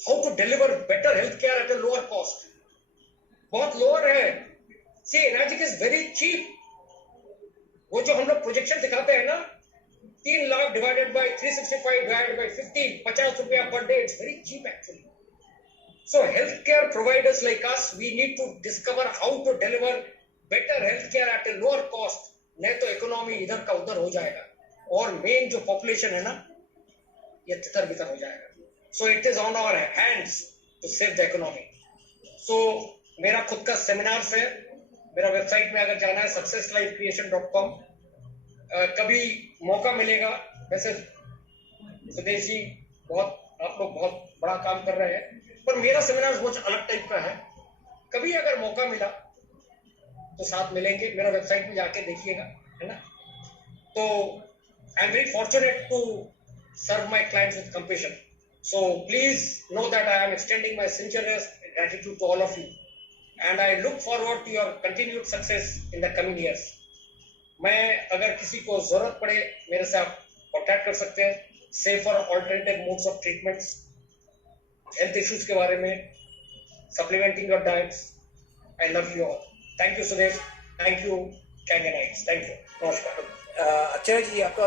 how to deliver better health care at a lower cost. बहुत लोअर है। See energic is very cheap. वो जो हम लोग प्रोजेक्शन दिखाते हैं ना, 3 lakh divided by 365 divided by 15, 50 रुपया per day, it's very cheap actually. So healthcare providers like us, we need to discover how to deliver better healthcare at a lower cost. नहीं तो इकोनॉमी इधर का उधर हो जाएगा और मेन जो पॉपुलेशन है ना, ये तितर बितर हो जाएगा। So it is on our hands to save the economy. So मेरा खुद का सेमिनार्स है, मेरा वेबसाइट में अगर जाना है successlifecreation.com। कभी मौका मिलेगा, वैसे सुदेश जी बहुत, आप लोग बहुत बड़ा काम कर रहे हैं, पर मेरा सेमिनार बहुत अलग टाइप का है। कभी अगर मौका मिला तो साथ मिलेंगे, मेरा वेबसाइट में जाके देखिएगा, है ना। तो I am very fortunate to serve my clients with compassion. So please know that I am extending my sincerest gratitude to all of you and I look forward to your continued success in the coming years. मैं अगर किसी को जरूरत पड़े मेरे से आप contact कर सकते हैं, safer alternative modes of treatments, health issues के बारे में, supplementing your diets. I love you all. Thank you Sudesh, thank you कैंगनाइट्स, थैंक यू, नमस्कार। अच्छा जी, आपका